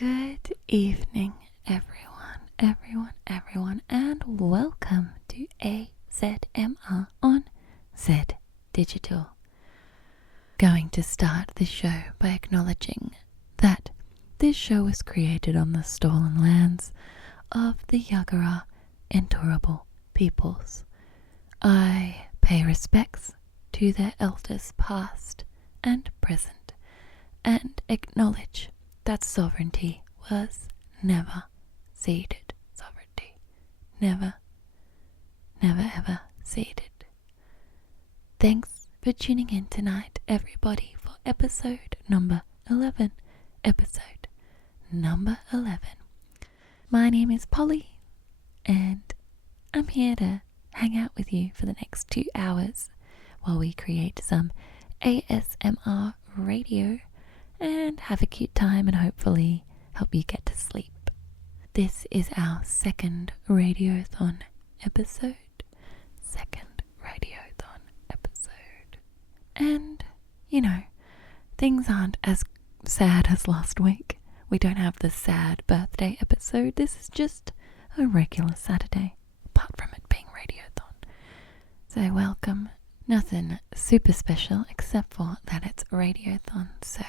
Good evening, everyone, and welcome to AzZMR on Zed Digital. Going to start the show by acknowledging that this show was created on the stolen lands of the Jagera and Turrbal peoples. I pay respects to their elders past and present, and acknowledge that sovereignty was never ceded. Sovereignty never ever ceded. Thanks for tuning in tonight, everybody, for episode number 11. Episode number 11. My name is Polly, and I'm here to hang out with you for the next 2 hours while we create some AZMR radio and have a cute time and hopefully help you get to sleep. This is our second radiothon episode. And, things aren't as sad as last week. We don't have the sad birthday episode. This is just a regular Saturday, apart from it being radiothon. So welcome. Nothing super special except for that it's radiothon. So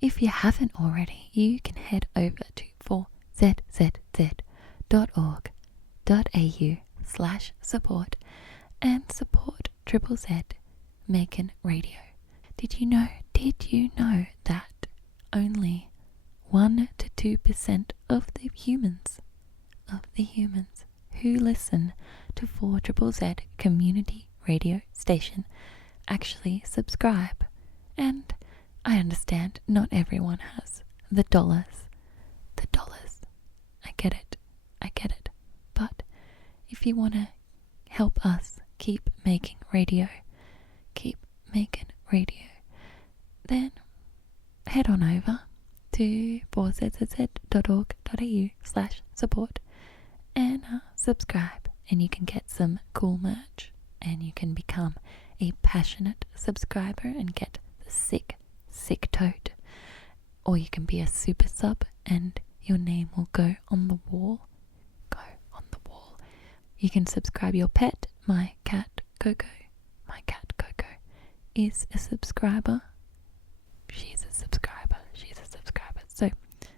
if you haven't already, you can head over to 4zzz.org.au/support and support Triple Z making radio. Did you know that only 1 to 2% of the humans who listen to 4ZZZ community radio station actually subscribe? And I understand not everyone has the dollars. I get it. But if you want to help us keep making radio, then head on over to 4zzz.org.au/support and subscribe, and you can get some cool merch, and you can become a passionate subscriber and get the sick tote, or you can be a super sub and your name will go on the wall. You can subscribe your pet. My cat Coco is a subscriber. She's a subscriber. So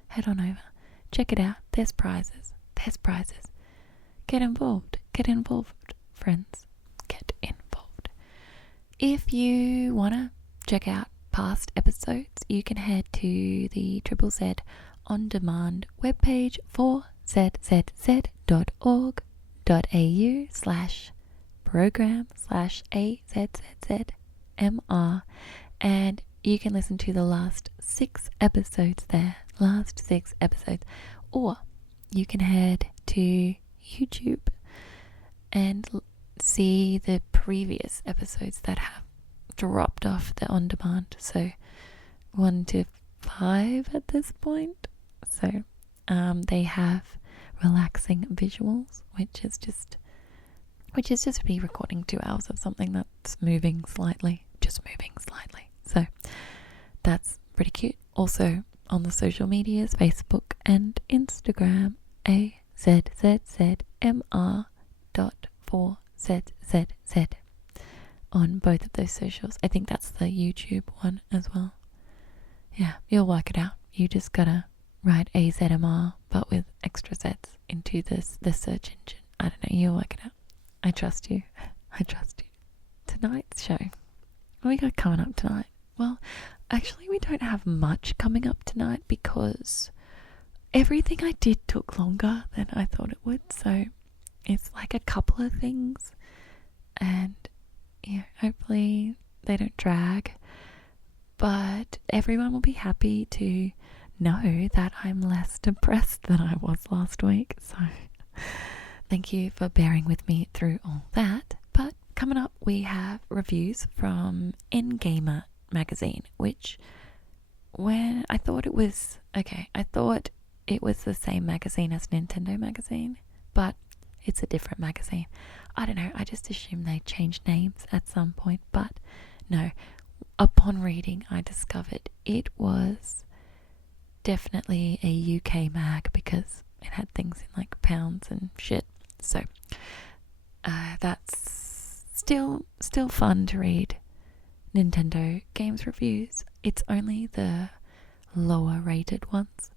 head on over, check it out. There's prizes. Get involved, friends. Get involved. If you want to check out past episodes, you can head to the Triple Z on demand webpage for zzz.org.au/program/AZZMR, and you can listen to the last 6 episodes there. Or you can head to YouTube and see the previous episodes that have dropped off the on demand. So 1 to 5 at this point. So they have relaxing visuals, which is just me recording 2 hours of something that's moving slightly. So that's pretty cute. Also on the social medias, Facebook and Instagram, AZZMR.4ZZZ on both of those socials. I think that's the YouTube one as well. Yeah, you'll work it out. You just gotta write AZMR but with extra Z's into the search engine. I don't know, you'll work it out. I trust you. Tonight's show, what we got coming up tonight? Well, actually we don't have much coming up tonight because everything I did took longer than I thought it would. So it's like a couple of things, and yeah, hopefully they don't drag. But everyone will be happy to know that I'm less depressed than I was last week. So thank you for bearing with me through all that. But coming up, we have reviews from NGamer magazine, which I thought it was the same magazine as Nintendo magazine, but it's a different magazine. I don't know, I just assumed they changed names at some point, but no. Upon reading, I discovered it was definitely a UK mag because it had things in like pounds and shit. So that's still fun to read Nintendo games reviews. It's only the lower rated ones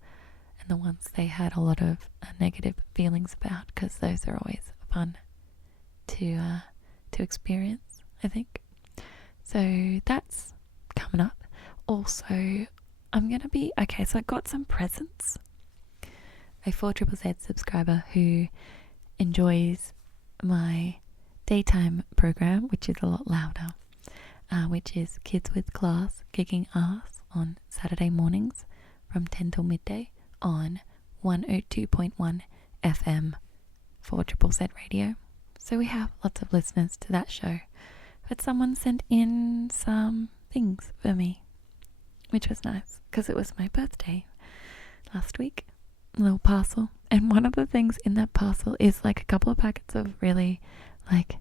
and the ones they had a lot of negative feelings about, because those are always fun to experience, I think. So that's coming up. Also, I'm gonna be okay. So I got some presents. A 4ZZZ subscriber who enjoys my daytime program, which is a lot louder, which is Kids with Class Kicking Ass on Saturday mornings from 10 till midday on 102.1 FM 4ZZZ radio. So we have lots of listeners to that show. But someone sent in some things for me, which was nice because it was my birthday last week. A little parcel. And one of the things in that parcel is like a couple of packets of really like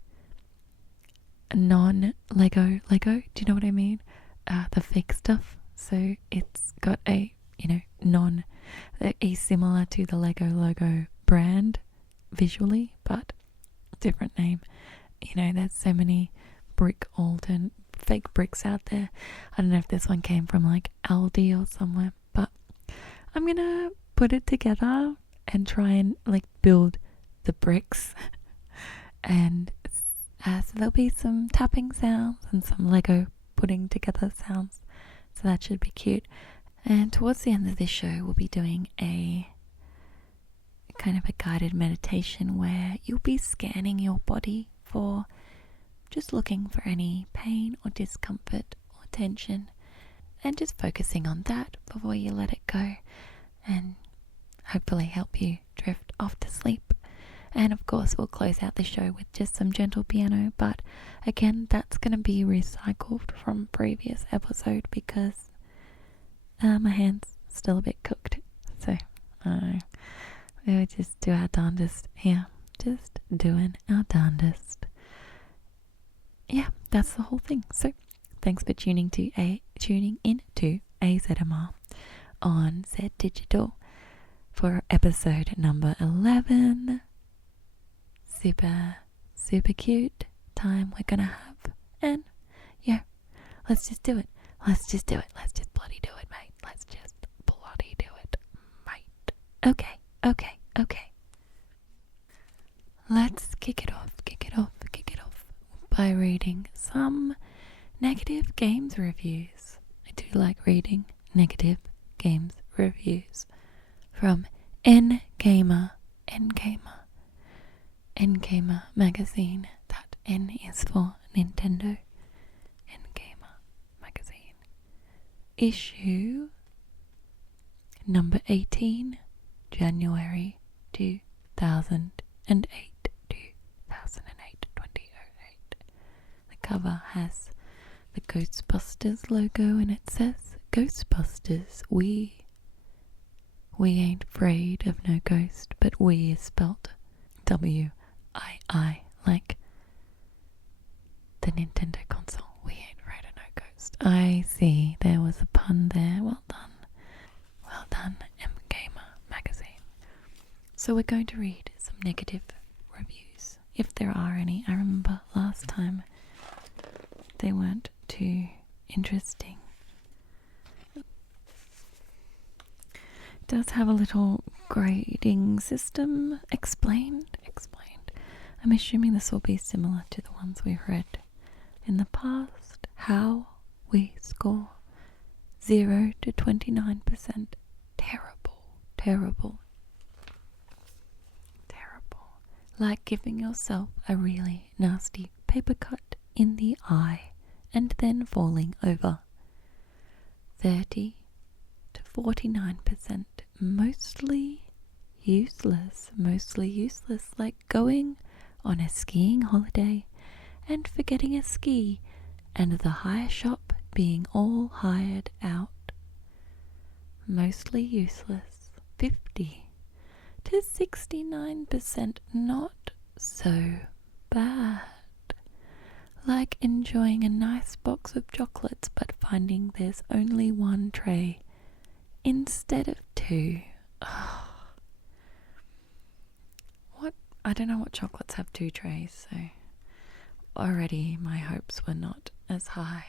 non-Lego. Do you know what I mean? The fake stuff. So it's got a, similar to the Lego logo brand visually, but different name. There's so many old and fake bricks out there. I don't know if this one came from like Aldi or somewhere, but I'm gonna put it together and try and like build the bricks. And so there'll be some tapping sounds and some Lego putting together sounds, so that should be cute. And towards the end of this show we'll be doing a kind of a guided meditation where you'll be scanning your body for just looking for any pain or discomfort or tension, and just focusing on that before you let it go, and hopefully help you drift off to sleep. And of course we'll close out the show with just some gentle piano, but again that's going to be recycled from previous episode because my hand's still a bit cooked, so we'll just do our darndest here, just doing our darndest. Yeah, that's the whole thing. So thanks for tuning in to AZMR on Zed Digital for episode number 11. Super cute time we're gonna have. And yeah, let's just do it. Let's just bloody do it, mate. Let's just bloody do it, mate. Okay. Let's kick it off by reading some negative games reviews. I do like reading negative games reviews from NGamer magazine. That N is for Nintendo. NGamer magazine. Issue number 18, January 2008. 2008. The cover has the Ghostbusters logo and it says, Ghostbusters, we ain't afraid of no ghost, but we is spelt W-I-I, like the Nintendo console. We ain't afraid of no ghost. I see, there was a pun there. Well done, NGamer magazine. So we're going to read some negative reviews, if there are any. I remember last time they weren't too interesting. It does have a little grading system explained. I'm assuming this will be similar to the ones we've read in the past. How we score 0 to 29%. Terrible. Like giving yourself a really nasty paper cut in the eye and then falling over. 30 to 49%. Mostly useless, like going on a skiing holiday and forgetting a ski and the hire shop being all hired out. Mostly useless. 50 to 69%. Not so bad. Like enjoying a nice box of chocolates but finding there's only one tray instead of 2. What? I don't know what chocolates have 2 trays, so already my hopes were not as high.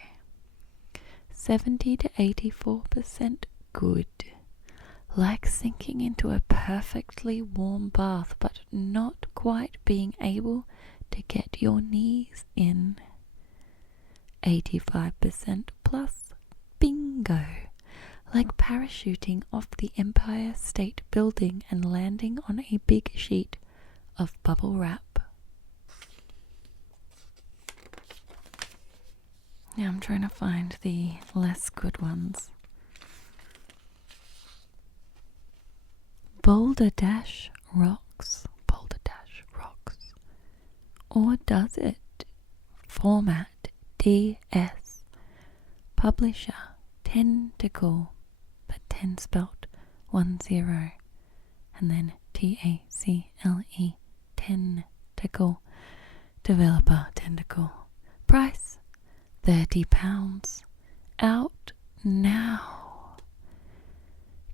70 to 84% good. Like sinking into a perfectly warm bath but not quite being able to get your knees in. 85% plus. Bingo. Like parachuting off the Empire State Building and landing on a big sheet of bubble wrap. Now I'm trying to find the less good ones. Boulder Dash rocks. Boulder Dash rocks. Or does it? Format DS. Publisher Tentacle, but 10 spelt 10, and then TACLE, Tentacle. Developer Tentacle. Price £30. Out now.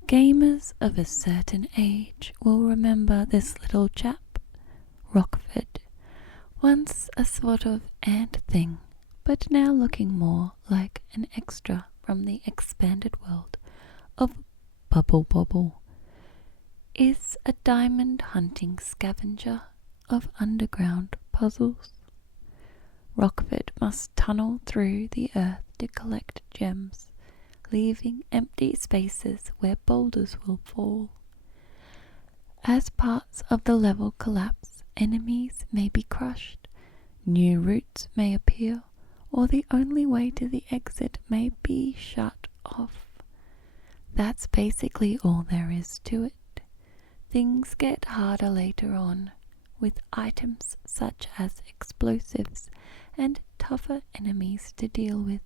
Gamers of a certain age will remember this little chap, Rockford, once a sort of ant thing, but now looking more like an extra from the expanded world of Bubble Bobble, is a diamond hunting scavenger of underground puzzles. Rockford must tunnel through the earth to collect gems, leaving empty spaces where boulders will fall. As parts of the level collapse, enemies may be crushed, new routes may appear, or the only way to the exit may be shut off. That's basically all there is to it. Things get harder later on, with items such as explosives and tougher enemies to deal with,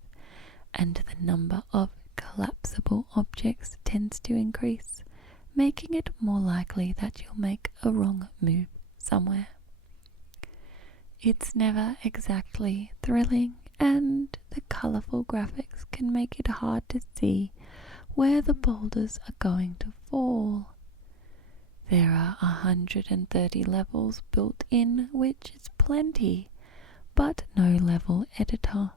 and the number of collapsible objects tends to increase, making it more likely that you'll make a wrong move somewhere. It's never exactly thrilling, and the colourful graphics can make it hard to see where the boulders are going to fall. There are 130 levels built in, which is plenty, but no level editor.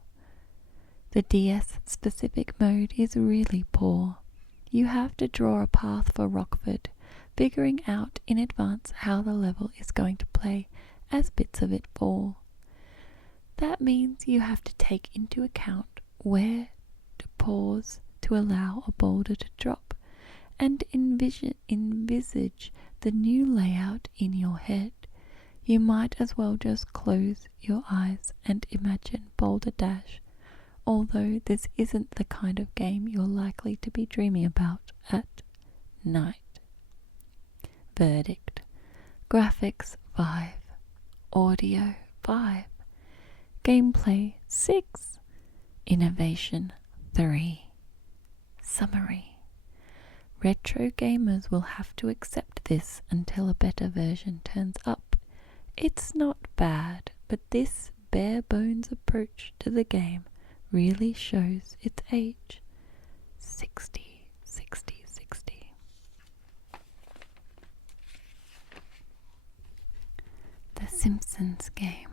The DS-specific mode is really poor. You have to draw a path for Rockford, figuring out in advance how the level is going to play as bits of it fall. That means you have to take into account where to pause to allow a boulder to drop, and envisage the new layout in your head. You might as well just close your eyes and imagine Boulder Dash, although this isn't the kind of game you're likely to be dreaming about at night. Verdict. Graphics 5. Audio 5. Gameplay 6. Innovation 3. Summary. Retro gamers will have to accept this until a better version turns up. It's not bad, but this bare bones approach to the game really shows its age. 60, 60, 60. The Simpsons game.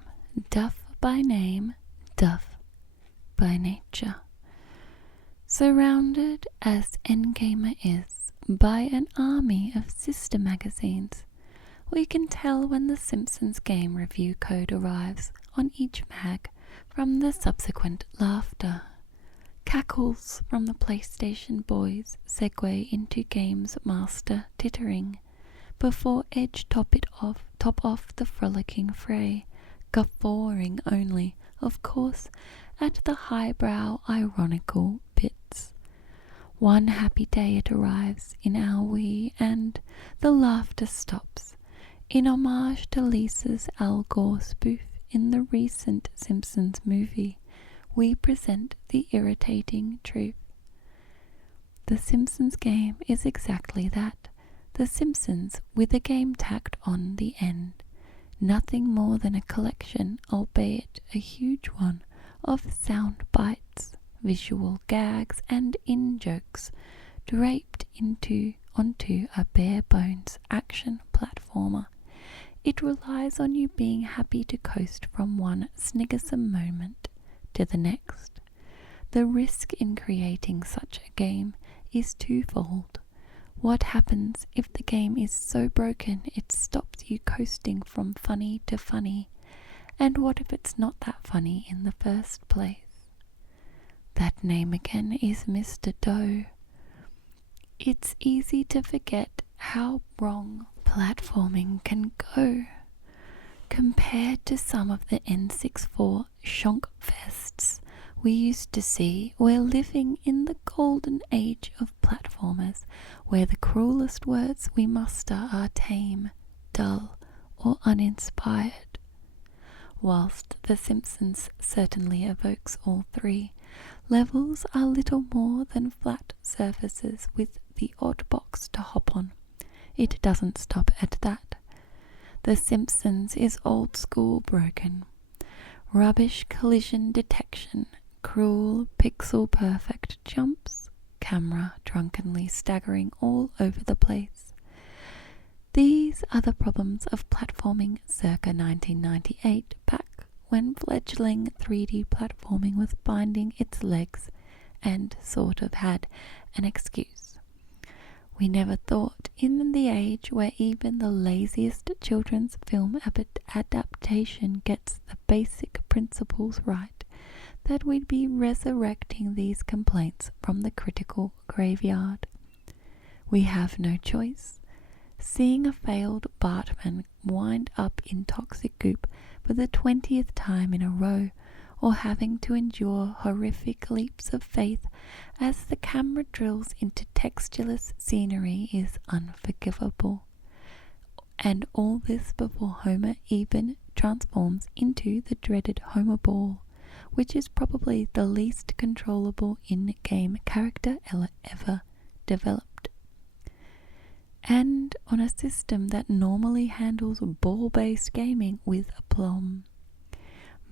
Duff by name, Duff by nature. Surrounded, as NGamer is, by an army of sister magazines, we can tell when the Simpsons game review code arrives on each mag from the subsequent laughter. Cackles from the PlayStation boys segue into Games Master tittering, before Edge top off the frolicking fray, guffawing only, of course, at the highbrow ironical bits. One happy day it arrives in our Wii, and the laughter stops, in homage to Lisa's Al Gore spoof in the recent Simpsons movie. We present the irritating truth. The Simpsons game is exactly that, The Simpsons with a game tacked on the end. Nothing more than a collection, albeit a huge one, of sound bites, visual gags and in-jokes, draped onto a bare bones action platformer. It relies on you being happy to coast from one sniggersome moment to the next. The risk in creating such a game is twofold. What happens if the game is so broken it stops you coasting from funny to funny? And what if it's not that funny in the first place? That name again is Mr. Doe. It's easy to forget how wrong platforming can go. Compared to some of the N64 shonk fests we used to see, we're living in the golden age of platformers, where the cruelest words we muster are tame, dull, or uninspired. Whilst The Simpsons certainly evokes all three, levels are little more than flat surfaces with the odd box to hop on. It doesn't stop at that. The Simpsons is old school broken. Rubbish collision detection, cruel pixel perfect jumps, camera drunkenly staggering all over the place. These are the problems of platforming circa 1998, back when fledgling 3D platforming was finding its legs and sort of had an excuse. We never thought, in the age where even the laziest children's film adaptation gets the basic principles right, that we'd be resurrecting these complaints from the critical graveyard. We have no choice. Seeing a failed Bartman wind up in toxic goop for the 20th time in a row, or having to endure horrific leaps of faith as the camera drills into textureless scenery is unforgivable. And all this before Homer even transforms into the dreaded Homer Ball, which is probably the least controllable in-game character ever developed. And on a system that normally handles ball-based gaming with aplomb.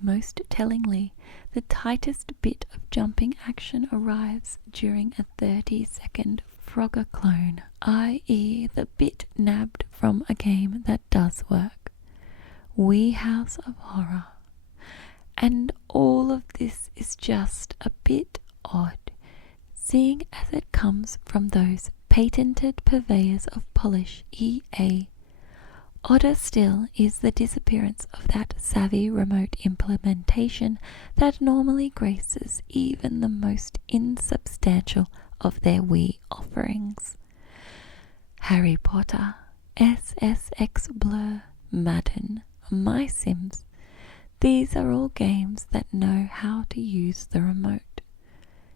Most tellingly, the tightest bit of jumping action arrives during a 30-second Frogger clone, i.e. the bit nabbed from a game that does work. Wee House of Horror. And all of this is just a bit odd, seeing as it comes from those patented purveyors of polish, EA. Odder still is the disappearance of that savvy remote implementation that normally graces even the most insubstantial of their Wii offerings. Harry Potter, SSX Blur, Madden, My Sims. These are all games that know how to use the remote.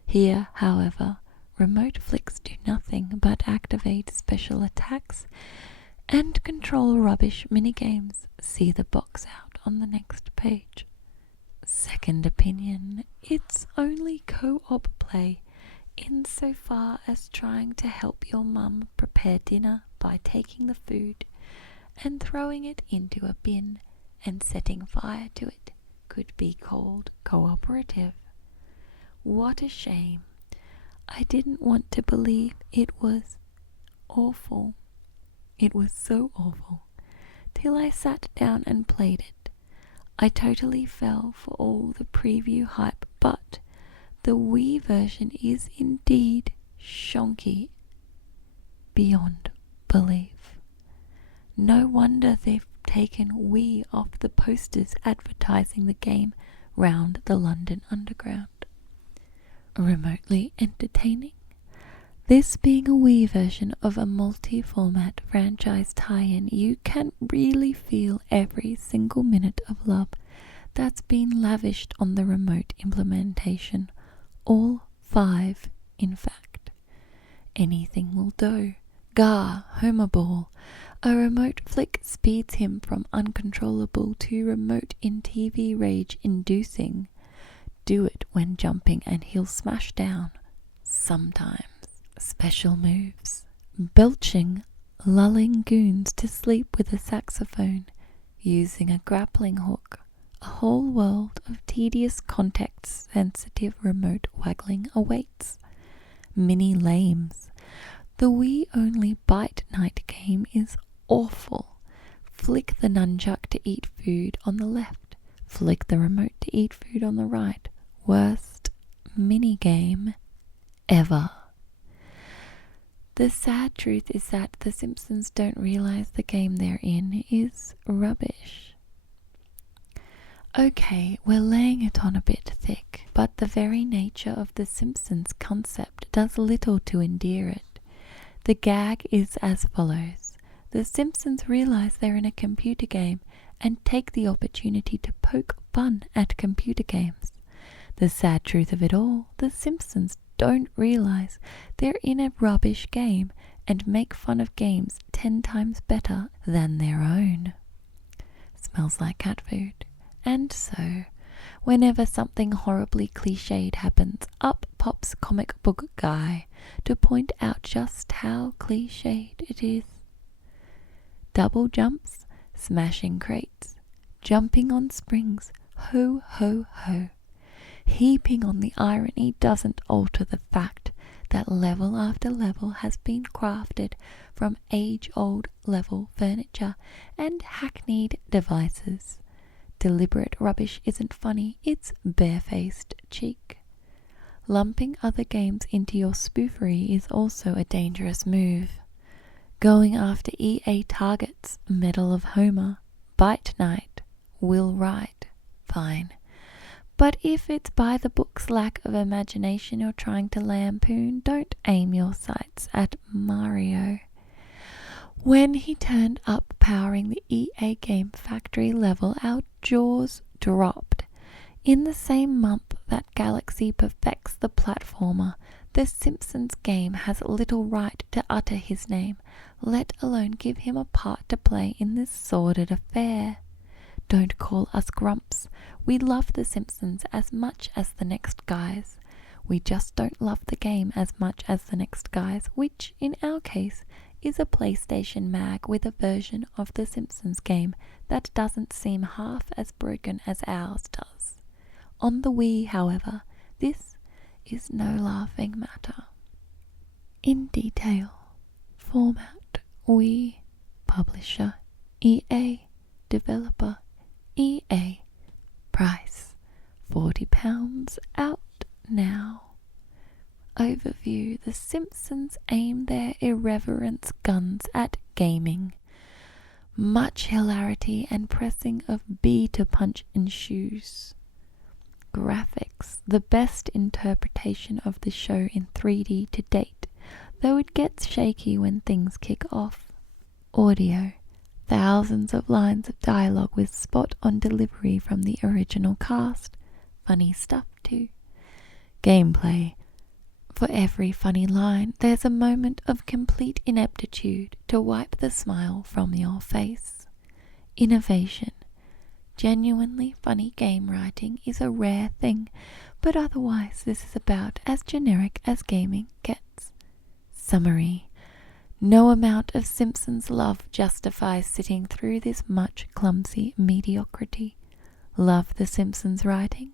Here, however, remote flicks do nothing but activate special attacks and control rubbish minigames. See the box out on the next page. Second opinion, it's only co-op play insofar as trying to help your mum prepare dinner by taking the food and throwing it into a bin and setting fire to it could be called cooperative. What a shame. I didn't want to believe it was awful. It was so awful, till I sat down and played it. I totally fell for all the preview hype, but the Wii version is indeed shonky beyond belief. No wonder they've taken Wii off the posters advertising the game round the London Underground. Remotely entertaining? This being a Wii version of a multi-format franchise tie-in, you can really feel every single minute of love that's been lavished on the remote implementation. All 5, in fact. Anything will do. Gar, Homer Ball. A remote flick speeds him from uncontrollable to remote in TV rage inducing. Do it when jumping and he'll smash down. Sometimes. Special moves. Belching, lulling goons to sleep with a saxophone, using a grappling hook. A whole world of tedious context-sensitive remote waggling awaits. Mini lames. The Wii-only Bite Night game is awful. Flick the nunchuck to eat food on the left. Flick the remote to eat food on the right. Worst minigame ever. The sad truth is that The Simpsons don't realize the game they're in is rubbish. Okay, we're laying it on a bit thick, but the very nature of The Simpsons concept does little to endear it. The gag is as follows. The Simpsons realize they're in a computer game and take the opportunity to poke fun at computer games. The sad truth of it all, The Simpsons don't realize they're in a rubbish game and make fun of games 10 times better than their own. Smells like cat food. And so, whenever something horribly cliched happens, up pops comic book guy to point out just how cliched it is. Double jumps, smashing crates, jumping on springs, ho ho ho. Heaping on the irony doesn't alter the fact that level after level has been crafted from age-old level furniture and hackneyed devices. Deliberate rubbish isn't funny, it's barefaced cheek. Lumping other games into your spoofery is also a dangerous move. Going after EA targets, Medal of Homer, Bite Night, Will Wright, fine. But if it's by the book's lack of imagination you're trying to lampoon, don't aim your sights at Mario. When he turned up powering the EA Game Factory level, our jaws dropped. In the same month that Galaxy perfects the platformer, the Simpsons game has little right to utter his name, let alone give him a part to play in this sordid affair. Don't call us grumps. We love The Simpsons as much as the next guys. We just don't love the game as much as the next guys, which, in our case, is a PlayStation mag with a version of The Simpsons game that doesn't seem half as broken as ours does. On the Wii, however, this is no laughing matter. In detail, format, Wii, publisher, EA, developer, EA, price, £40, out now. Overview: The Simpsons aim their irreverence guns at gaming. Much hilarity and pressing of B to punch ensues. Graphics: the best interpretation of the show in 3D to date, though it gets shaky when things kick off. Audio: thousands of lines of dialogue with spot-on delivery from the original cast. Funny stuff too. Gameplay: for every funny line, there's a moment of complete ineptitude to wipe the smile from your face. Innovation: genuinely funny game writing is a rare thing, but otherwise this is about as generic as gaming gets. Summary: no amount of Simpsons love justifies sitting through this much clumsy mediocrity. Love The Simpsons writing?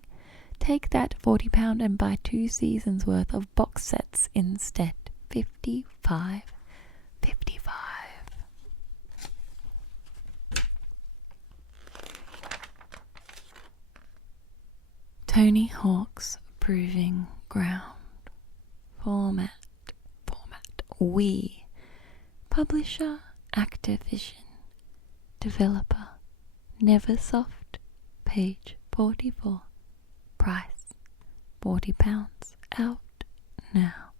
Take that £40 and buy 2 seasons worth of box sets instead. 55. Tony Hawk's Proving Ground. Format, Wii. Publisher, Activision. Developer, Neversoft. Page 44. Price, £40, out now.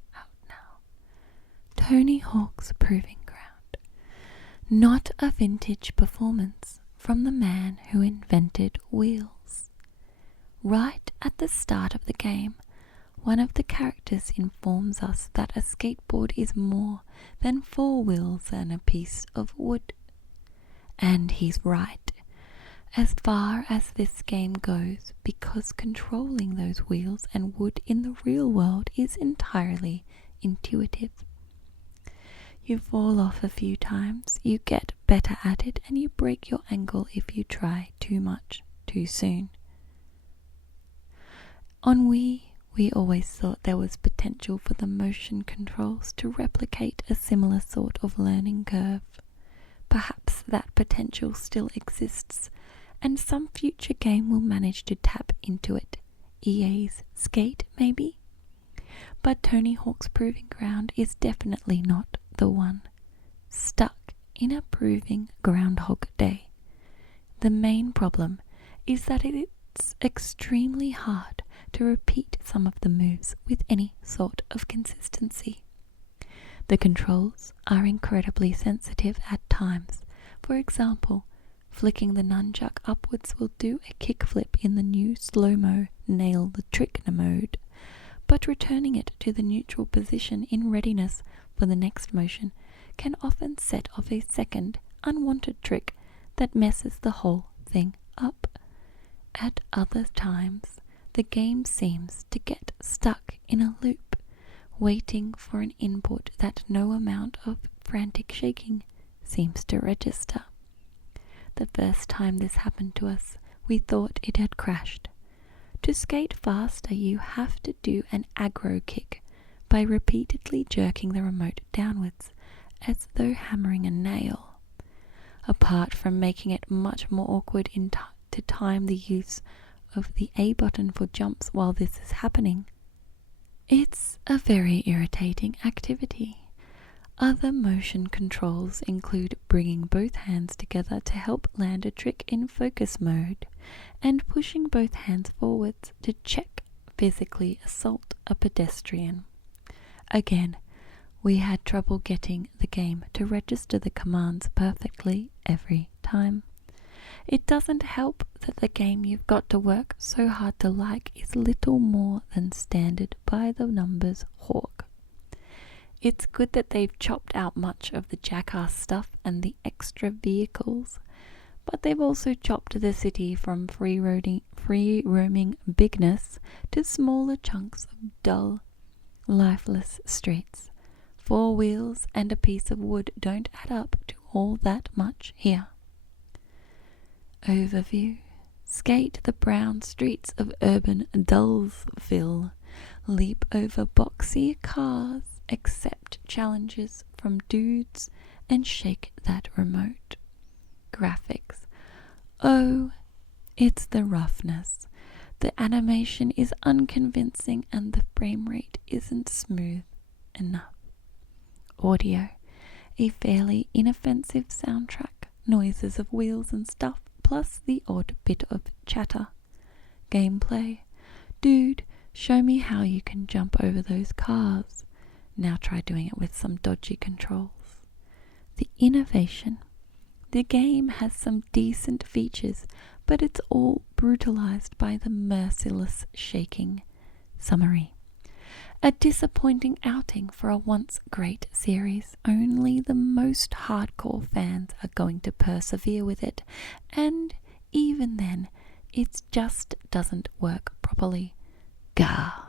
Tony Hawk's Proving Ground. Not a vintage performance from the man who invented wheels. Right at the start of the game, one of the characters informs us that a skateboard is more than 4 wheels and a piece of wood. And he's right, as far as this game goes, because controlling those wheels and wood in the real world is entirely intuitive. You fall off a few times, you get better at it, and you break your ankle if you try too much too soon. On Wii, we always thought there was potential for the motion controls to replicate a similar sort of learning curve. Perhaps that potential still exists, and some future game will manage to tap into it. EA's Skate, maybe? But Tony Hawk's Proving Ground is definitely not the one. Stuck in a proving Groundhog Day. The main problem is that it's extremely hard to repeat some of the moves with any sort of consistency. The controls are incredibly sensitive at times. For example, flicking the nunchuck upwards will do a kickflip in the new slow-mo nail the trick mode, but returning it to the neutral position in readiness for the next motion can often set off a second, unwanted trick that messes the whole thing up. At other times, the game seems to get stuck in a loop, waiting for an input that no amount of frantic shaking seems to register. The first time this happened to us, we thought it had crashed. To skate faster, you have to do an aggro kick by repeatedly jerking the remote downwards, as though hammering a nail. Apart from making it much more awkward to time the use of the A button for jumps while this is happening, it's a very irritating activity. Other motion controls include bringing both hands together to help land a trick in focus mode, and pushing both hands forwards to check physically assault a pedestrian. Again, we had trouble getting the game to register the commands perfectly every time. It doesn't help that the game you've got to work so hard to like is little more than standard by the numbers Hawk. It's good that they've chopped out much of the jackass stuff and the extra vehicles, but they've also chopped the city from free roaming bigness to smaller chunks of dull, lifeless streets. 4 wheels and a piece of wood don't add up to all that much here. Overview. Skate the brown streets of urban Dullsville. Leap over boxy cars, accept challenges from dudes, and shake that remote. Graphics. Oh, it's the roughness. The animation is unconvincing and the frame rate isn't smooth enough. Audio. A fairly inoffensive soundtrack, noises of wheels and stuff, plus the odd bit of chatter. Gameplay. Dude, show me how you can jump over those cars. Now try doing it with some dodgy controls. The innovation. The game has some decent features, but it's all brutalized by the merciless shaking. Summary. A disappointing outing for a once great series. Only the most hardcore fans are going to persevere with it, and even then, it just doesn't work properly. Gah.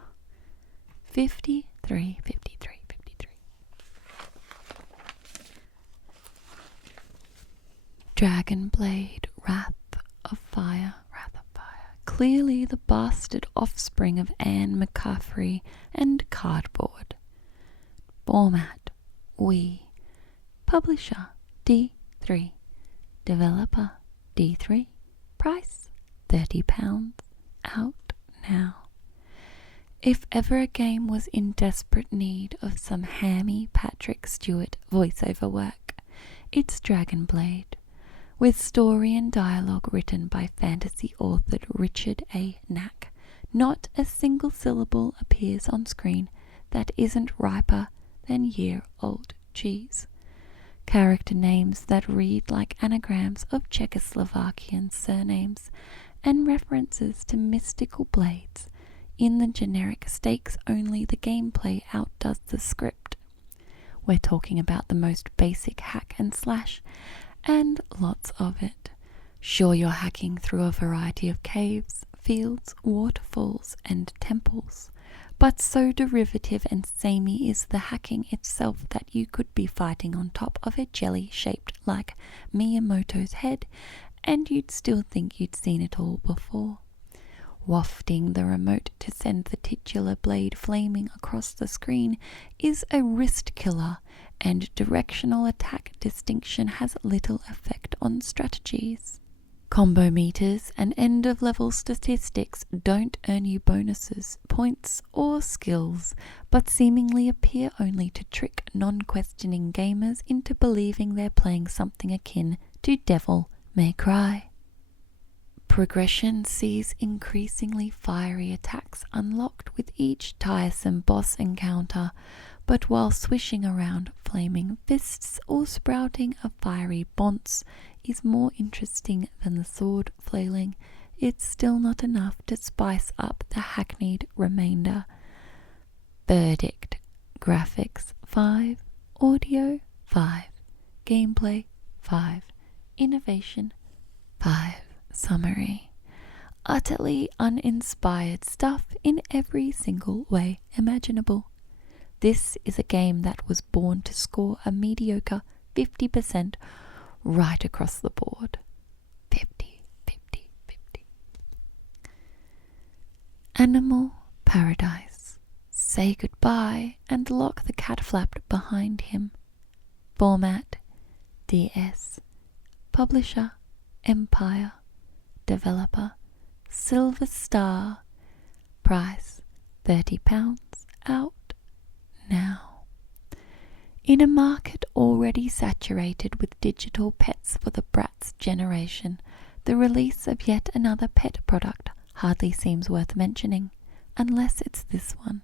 53. Dragonblade, Wrath of Fire. Clearly the bastard offspring of Anne McCaffrey and cardboard. Format, Wii. Publisher, D3. Developer, D3. Price, £30. Out now. If ever a game was in desperate need of some hammy Patrick Stewart voiceover work, it's Dragonblade. With story and dialogue written by fantasy author Richard A. Knack, not a single syllable appears on screen that isn't riper than year-old cheese. Character names that read like anagrams of Czechoslovakian surnames, and references to mystical blades. In the generic stakes only, the gameplay outdoes the script. We're talking about the most basic hack and slash, and lots of it. Sure, you're hacking through a variety of caves, fields, waterfalls, and temples, but so derivative and samey is the hacking itself that you could be fighting on top of a jelly shaped like Miyamoto's head, and you'd still think you'd seen it all before. Wafting the remote to send the titular blade flaming across the screen is a wrist killer, and directional attack distinction has little effect on strategies. Combo meters and end-of-level statistics don't earn you bonuses, points, or skills, but seemingly appear only to trick non-questioning gamers into believing they're playing something akin to Devil May Cry. Progression sees increasingly fiery attacks unlocked with each tiresome boss encounter, but while swishing around flaming fists or sprouting a fiery bonce is more interesting than the sword flailing, it's still not enough to spice up the hackneyed remainder. Verdict: graphics 5, audio 5, gameplay 5, innovation 5. Summary: utterly uninspired stuff in every single way imaginable. This is a game that was born to score a mediocre 50% right across the board. 50, 50, 50. Animal Paradise. Say goodbye and lock the cat flap behind him. Format: DS. Publisher: Empire. Developer: Silver Star. Price: £30. Out now. In a market already saturated with digital pets for the brats generation, the release of yet another pet product hardly seems worth mentioning, unless it's this one.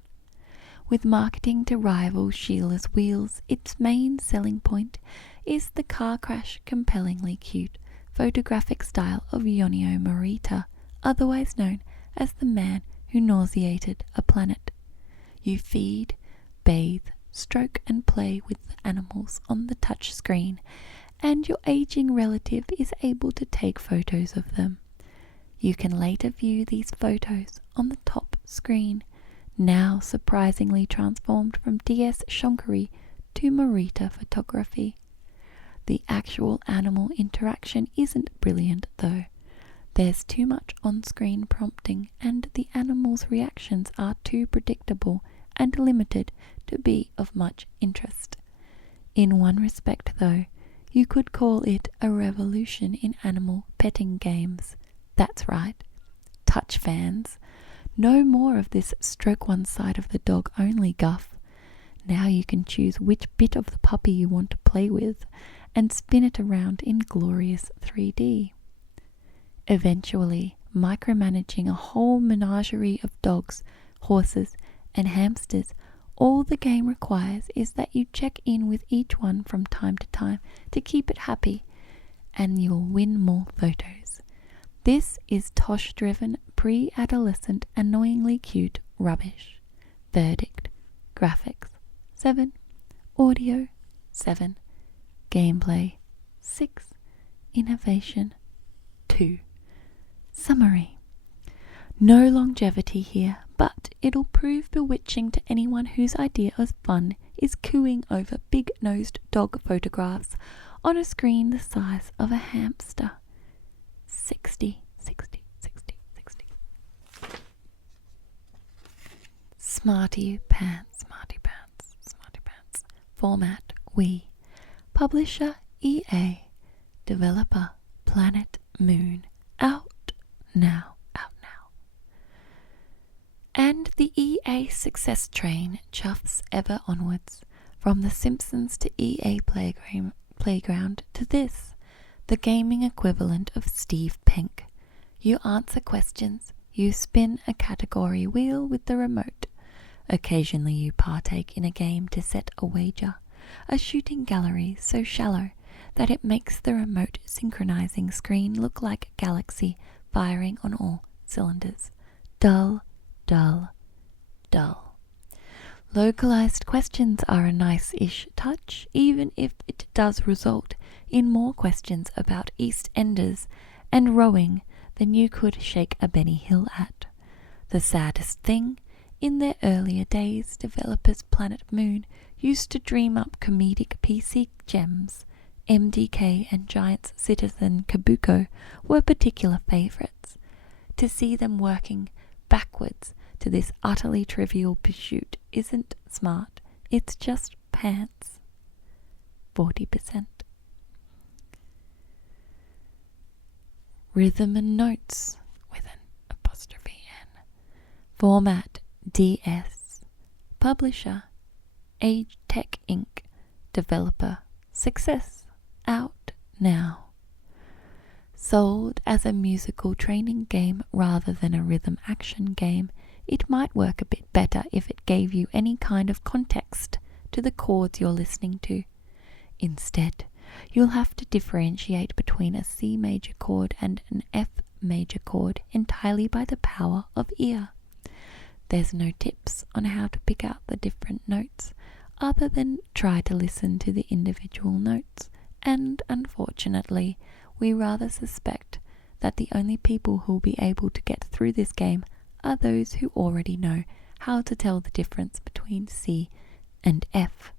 With marketing to rival Sheila's wheels, its main selling point is the car crash compellingly cute photographic style of Yonio Morita, otherwise known as the man who nauseated a planet. You feed, bathe, stroke and play with the animals on the touch screen, and your aging relative is able to take photos of them. You can later view these photos on the top screen, now surprisingly transformed from DS Shonkery to Morita photography. The actual animal interaction isn't brilliant though. There's too much on-screen prompting, and the animals' reactions are too predictable and limited to be of much interest. In one respect though, you could call it a revolution in animal petting games. That's right, touch fans. No more of this stroke one side of the dog only guff. Now you can choose which bit of the puppy you want to play with, and spin it around in glorious 3D. Eventually, micromanaging a whole menagerie of dogs, horses, and hamsters, all the game requires is that you check in with each one from time to time to keep it happy, and you'll win more photos. This is Tosh-driven, pre-adolescent, annoyingly cute rubbish. Verdict: graphics 7, audio 7, gameplay 6, innovation 2. Summary: no longevity here, but it'll prove bewitching to anyone whose idea of fun is cooing over big-nosed dog photographs on a screen the size of a hamster. 60, 60, 60, 60. Smarty pants, smarty pants, smarty pants. Format: Wii. Publisher: EA. Developer: Planet Moon. Out now, out now. And the EA success train chuffs ever onwards, from The Simpsons to EA Playground to this, the gaming equivalent of Steve Penk. You answer questions, you spin a category wheel with the remote. Occasionally you partake in a game to set a wager, a shooting gallery so shallow that it makes the remote synchronizing screen look like a galaxy firing on all cylinders. Dull, dull, dull. Localized questions are a nice-ish touch, even if it does result in more questions about EastEnders and rowing than you could shake a Benny Hill at. The saddest thing, in their earlier days, developers Planet Moon used to dream up comedic PC gems. MDK and Giant's Citizen Kabuko were particular favorites. To see them working backwards to this utterly trivial pursuit isn't smart. It's just pants. 40%. Rhythm and notes with an apostrophe N. Format DS. Publisher Age Tech Inc. Developer Success. Out now. Sold as a musical training game rather than a rhythm action game, it might work a bit better if it gave you any kind of context to the chords you're listening to. Instead, you'll have to differentiate between a C major chord and an F major chord entirely by the power of ear. There's no tips on how to pick out the different notes, other than try to listen to the individual notes, and unfortunately, we rather suspect that the only people who'll be able to get through this game are those who already know how to tell the difference between C and F.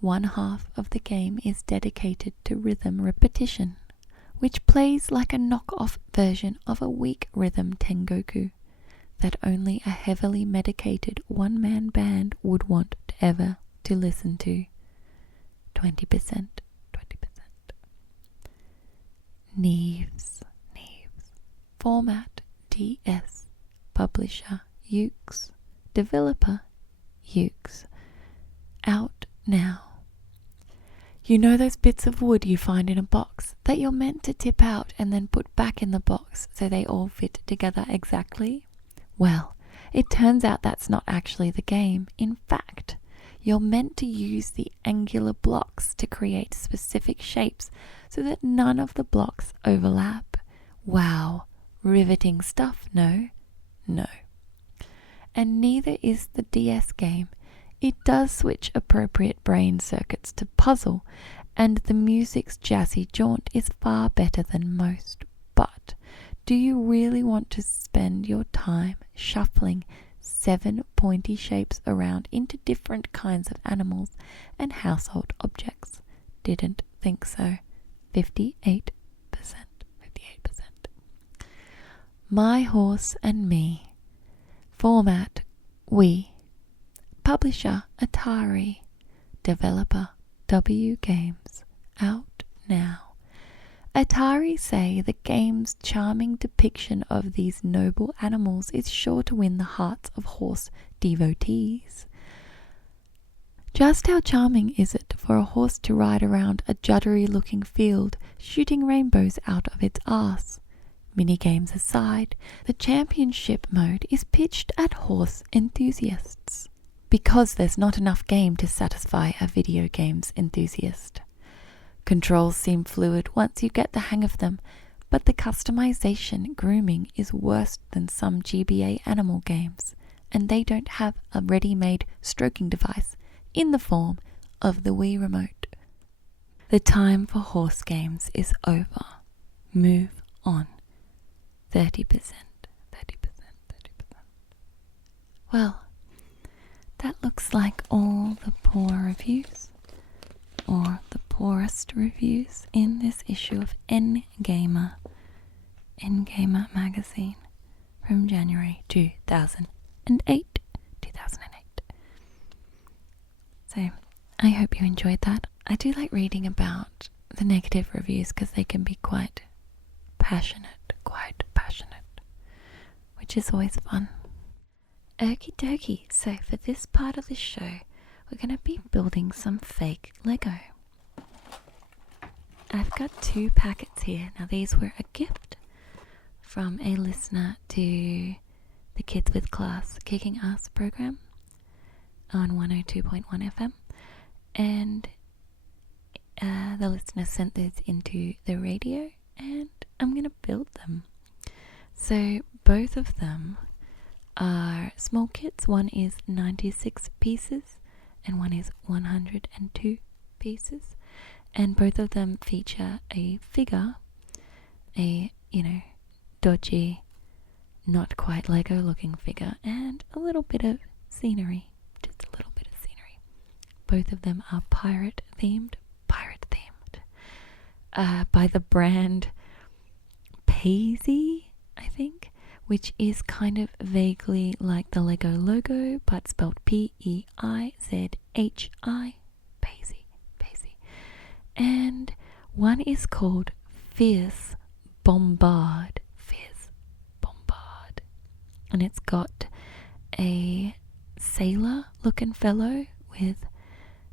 One half of the game is dedicated to rhythm repetition, which plays like a knock-off version of a weak rhythm tengoku that only a heavily medicated one-man band would want ever to listen to. 20%. Neves. Format DS. Publisher Ukes. Developer Ukes. Out now. You know those bits of wood you find in a box that you're meant to tip out and then put back in the box so they all fit together exactly? Well, it turns out that's not actually the game. In fact, you're meant to use the angular blocks to create specific shapes so that none of the blocks overlap. Wow, riveting stuff, no? No. And neither is the DS game. It does switch appropriate brain circuits to puzzle, and the music's jazzy jaunt is far better than most. But do you really want to spend your time shuffling 7 pointy shapes around into different kinds of animals and household objects? Didn't think so. 58%. My Horse and Me. Format Wii. Publisher Atari. Developer W Games. Out now. Atari say the game's charming depiction of these noble animals is sure to win the hearts of horse devotees. Just how charming is it for a horse to ride around a juddery-looking field, shooting rainbows out of its arse? Minigames aside, the championship mode is pitched at horse enthusiasts, because there's not enough game to satisfy a video games enthusiast. Controls seem fluid once you get the hang of them, but the customization grooming is worse than some GBA animal games, and they don't have a ready-made stroking device in the form of the Wii Remote. The time for horse games is over. Move on. 30%. Well, that looks like all the poor reviews, or the poorest reviews in this issue of NGamer magazine from January 2008. So, I hope you enjoyed that. I do like reading about the negative reviews because they can be quite passionate, which is always fun. Okie dokie, so for this part of the show, we're going to be building some fake Lego. I've got 2 packets here. Now these were a gift from a listener to the Kids with Class Kicking Ass program on 102.1 FM, and the listener sent these into the radio, and I'm going to build them. So both of them are small kits. One is 96 pieces and one is 102 pieces, and both of them feature a figure, a dodgy, not quite Lego looking figure, and a little bit of scenery, just a little bit of scenery. Both of them are pirate themed, by the brand Paisley, I think, which is kind of vaguely like the Lego logo, but spelled P-E-I-Z-H-I. Paisy. And one is called Fierce Bombard. And it's got a sailor looking fellow with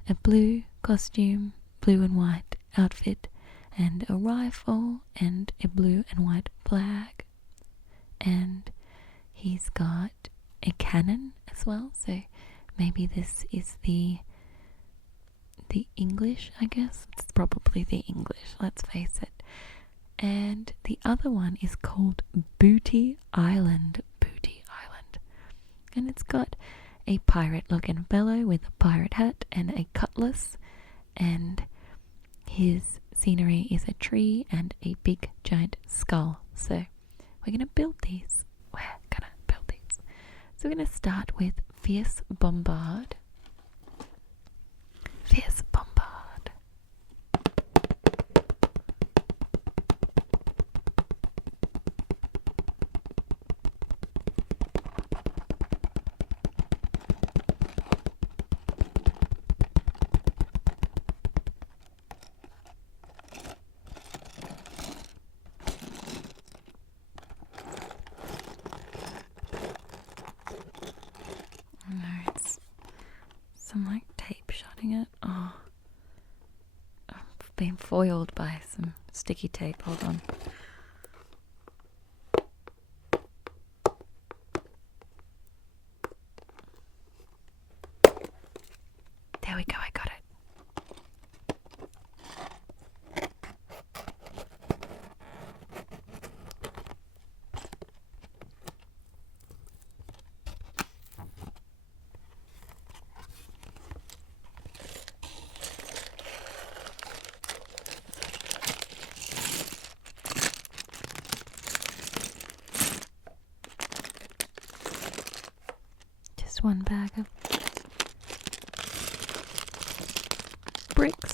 a blue costume, blue and white outfit, and a rifle and a blue and white flag. And he's got a cannon as well, so maybe this is the English, I guess. It's probably the English, let's face it. And the other one is called Booty Island. And it's got a pirate looking fellow with a pirate hat and a cutlass, and his scenery is a tree and a big giant skull. So we're gonna build these. So we're gonna start with Fierce Bombard. Some like tape shutting it. Oh, I've been foiled by some sticky tape. Hold on. There we go, I got it. One bag of bricks.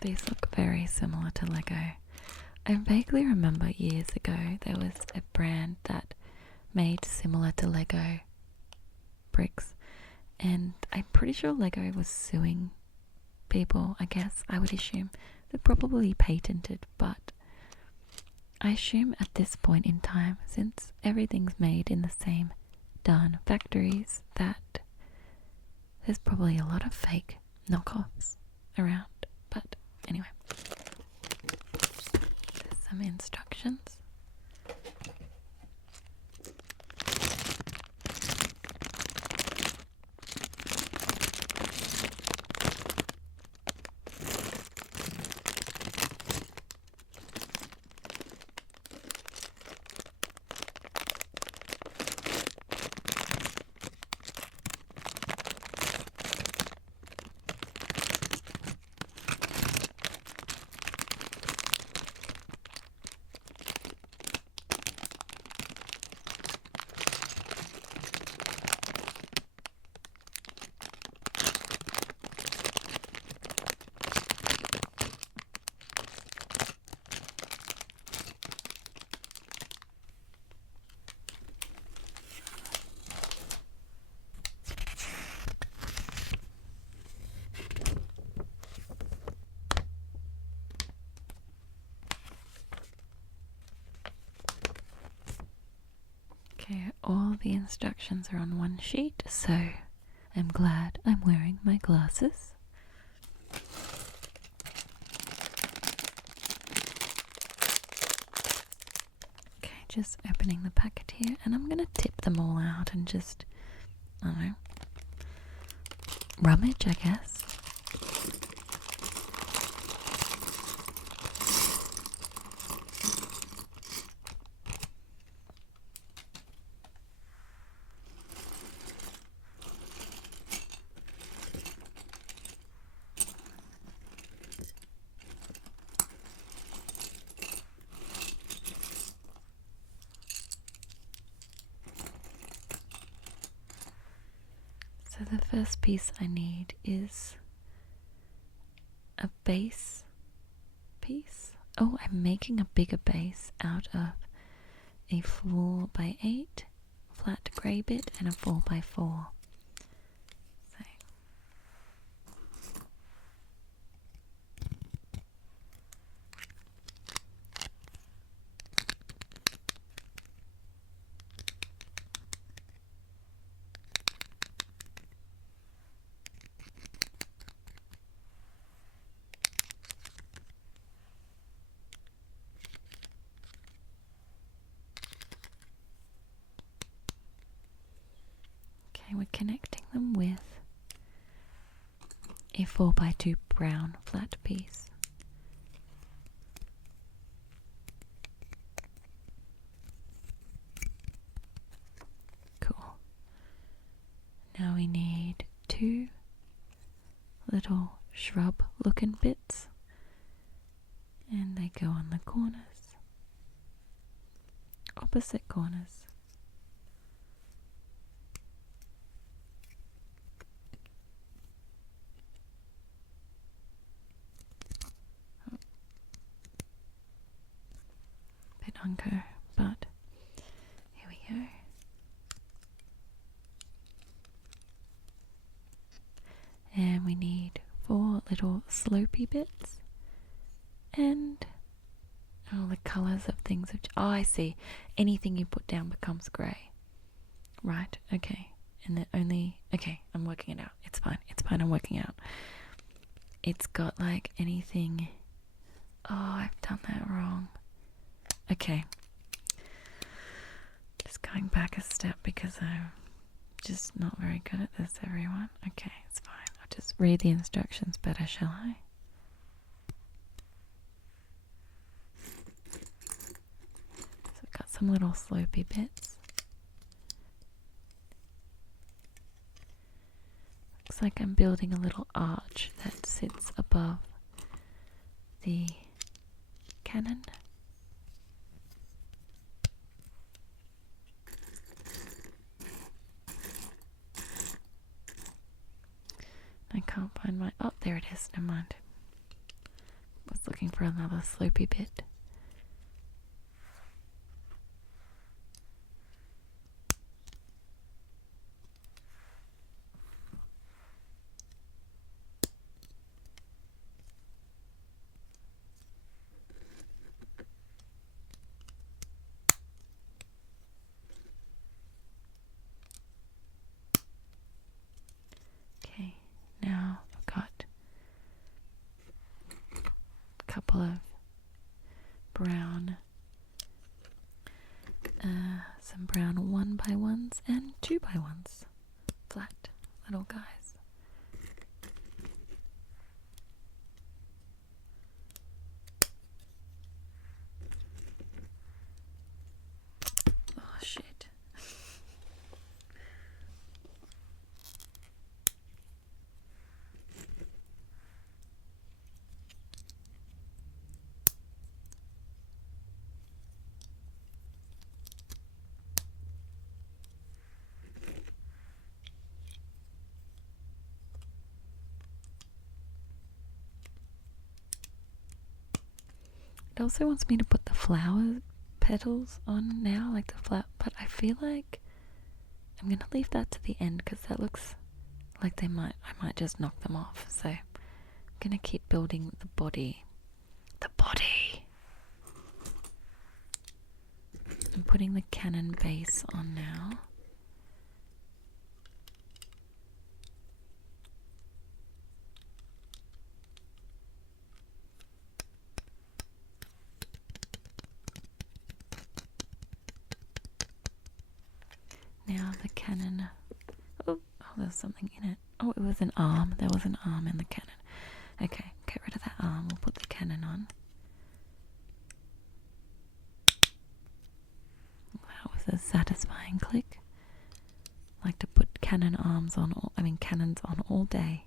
These look very similar to Lego. I vaguely remember years ago there was a brand that made similar to Lego bricks, and I'm pretty sure Lego was suing people, I guess. I would assume they're probably patented, but I assume at this point in time, since everything's made in the same darn factories, that there's probably a lot of fake knockoffs around. But anyway, there's some instructions. Okay, all the instructions are on one sheet, so I'm glad I'm wearing my glasses. Okay, just opening the packet here, and I'm gonna tip them all out and just, I don't know, rummage, I guess. So the first piece I need is a base piece. Oh, I'm making a bigger base out of a 4x8 flat grey bit and a 4x4. So okay, we're connecting them with a 4x2 brown flat piece. Cool. Now we need 2 little shrub looking bits, and they go on the corners, opposite corners. Bit unco, but here we go. And we need 4 little slopey bits and all the colours of things. Oh, I see. Anything you put down becomes grey. Right, okay. And then only... Okay, I'm working it out. It's fine, I'm working out. It's got like anything... Oh, I've done that wrong. Okay. Just going back a step because I'm just not very good at this, everyone. Okay, it's fine. I'll just read the instructions better, shall I? So I've got some little slopey bits. Looks like I'm building a little arch that sits above the cannon. I can't find my... Oh, there it is. Never mind. I was looking for another slopey bit. Okay, now I've got a couple of brown, some brown 1x1s and 2x1s, flat little guys. Oh shit. It also wants me to put the flower petals on now, like the flower, but I feel like I'm gonna leave that to the end because that looks like I might just knock them off. So I'm gonna keep building the body. The body! I'm putting the cannon base on now. Now the cannon. Oh, there's something in it. Oh, it was an arm. There was an arm in the cannon. Okay, get rid of that arm. We'll put the cannon on. That was a satisfying click. I like to put cannons on all day.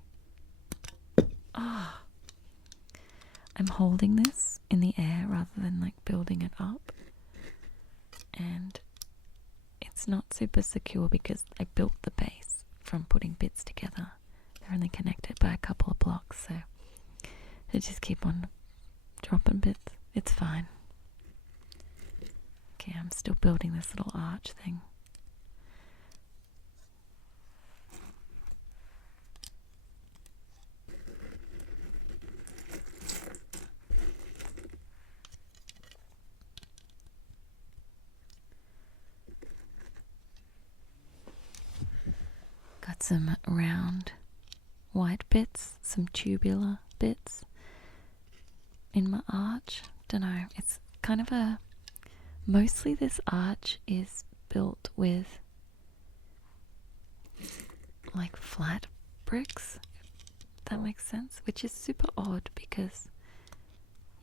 Ah. I'm holding this in the air rather than like building it up. And it's not super secure because I built the base from putting bits together. They're only connected by a couple of blocks, so they just keep on dropping bits. It's fine. Okay, I'm still building this little arch thing. Got some round white bits, some tubular bits in my arch. Don't know, it's kind of a... Mostly this arch is built with like flat bricks, if that makes sense, which is super odd because,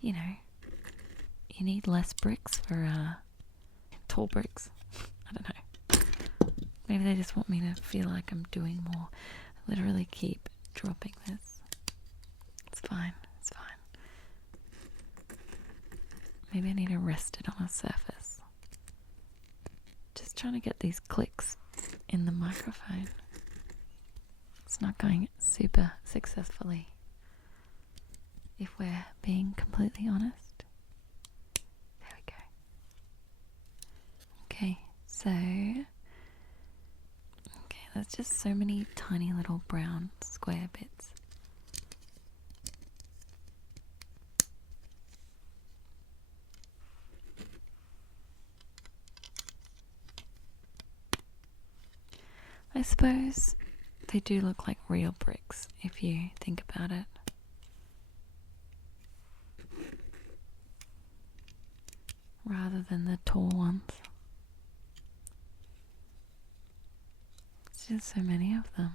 you know, you need less bricks for tall bricks. I don't know. Maybe they just want me to feel like I'm doing more. I literally keep dropping this. It's fine. It's fine. Maybe I need to rest it on a surface. Just trying to get these clicks in the microphone. It's not going super successfully, if we're being completely honest. There we go. Okay, so... Okay, there's just so many tiny little brown square bits. I suppose they do look like real bricks if you think about it. Rather than the tall ones. There's just so many of them.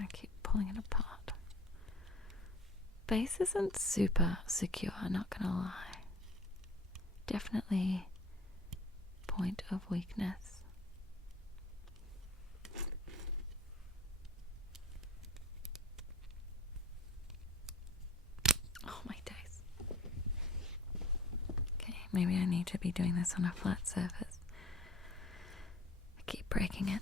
I keep pulling it apart. Base isn't super secure, not gonna lie. Definitely point of weakness. Oh my days. Okay, maybe I need to be doing this on a flat surface. I keep breaking it.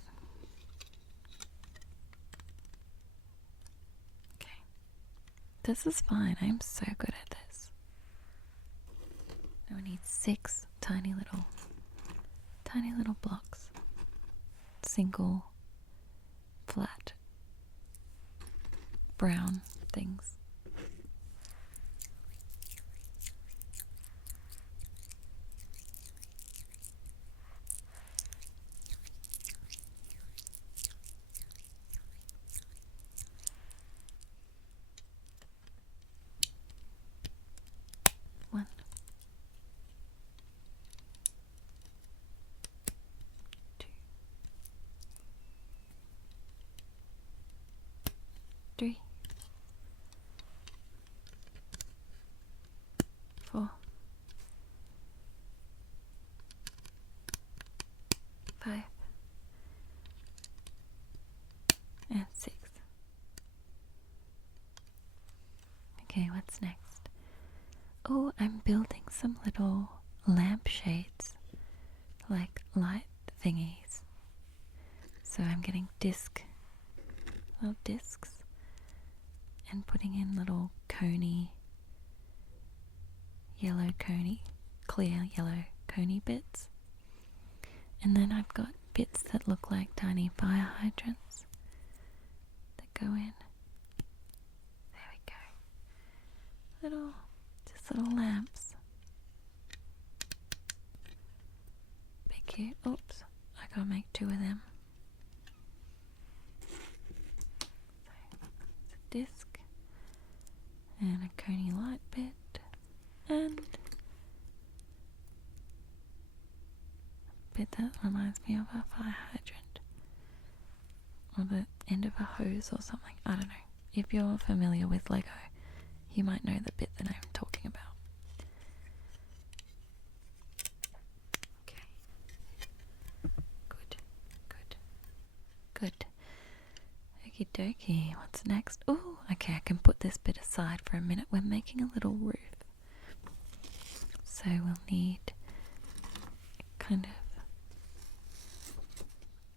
Okay. This is fine. I'm so good at this. Now I need 6 tiny little blocks. Single flat brown things. One. 2. 3. 4. 5. And 6. Okay, what's next? Oh, I'm building some little lampshades, like light thingies. So I'm getting little discs, and putting in little clear yellow coney bits. And then I've got bits that look like tiny fire hydrants that go in. There we go. Just little lamps. Big cute. Oops, I gotta make 2 of them. So, it's a disc and a coney light bit and Reminds me of a fire hydrant. Or the end of a hose or something. I don't know. If you're familiar with Lego, you might know the bit that I'm talking about. Okay. Good. Okie dokie. What's next? Oh, okay, I can put this bit aside for a minute. We're making a little roof. So we'll need kind of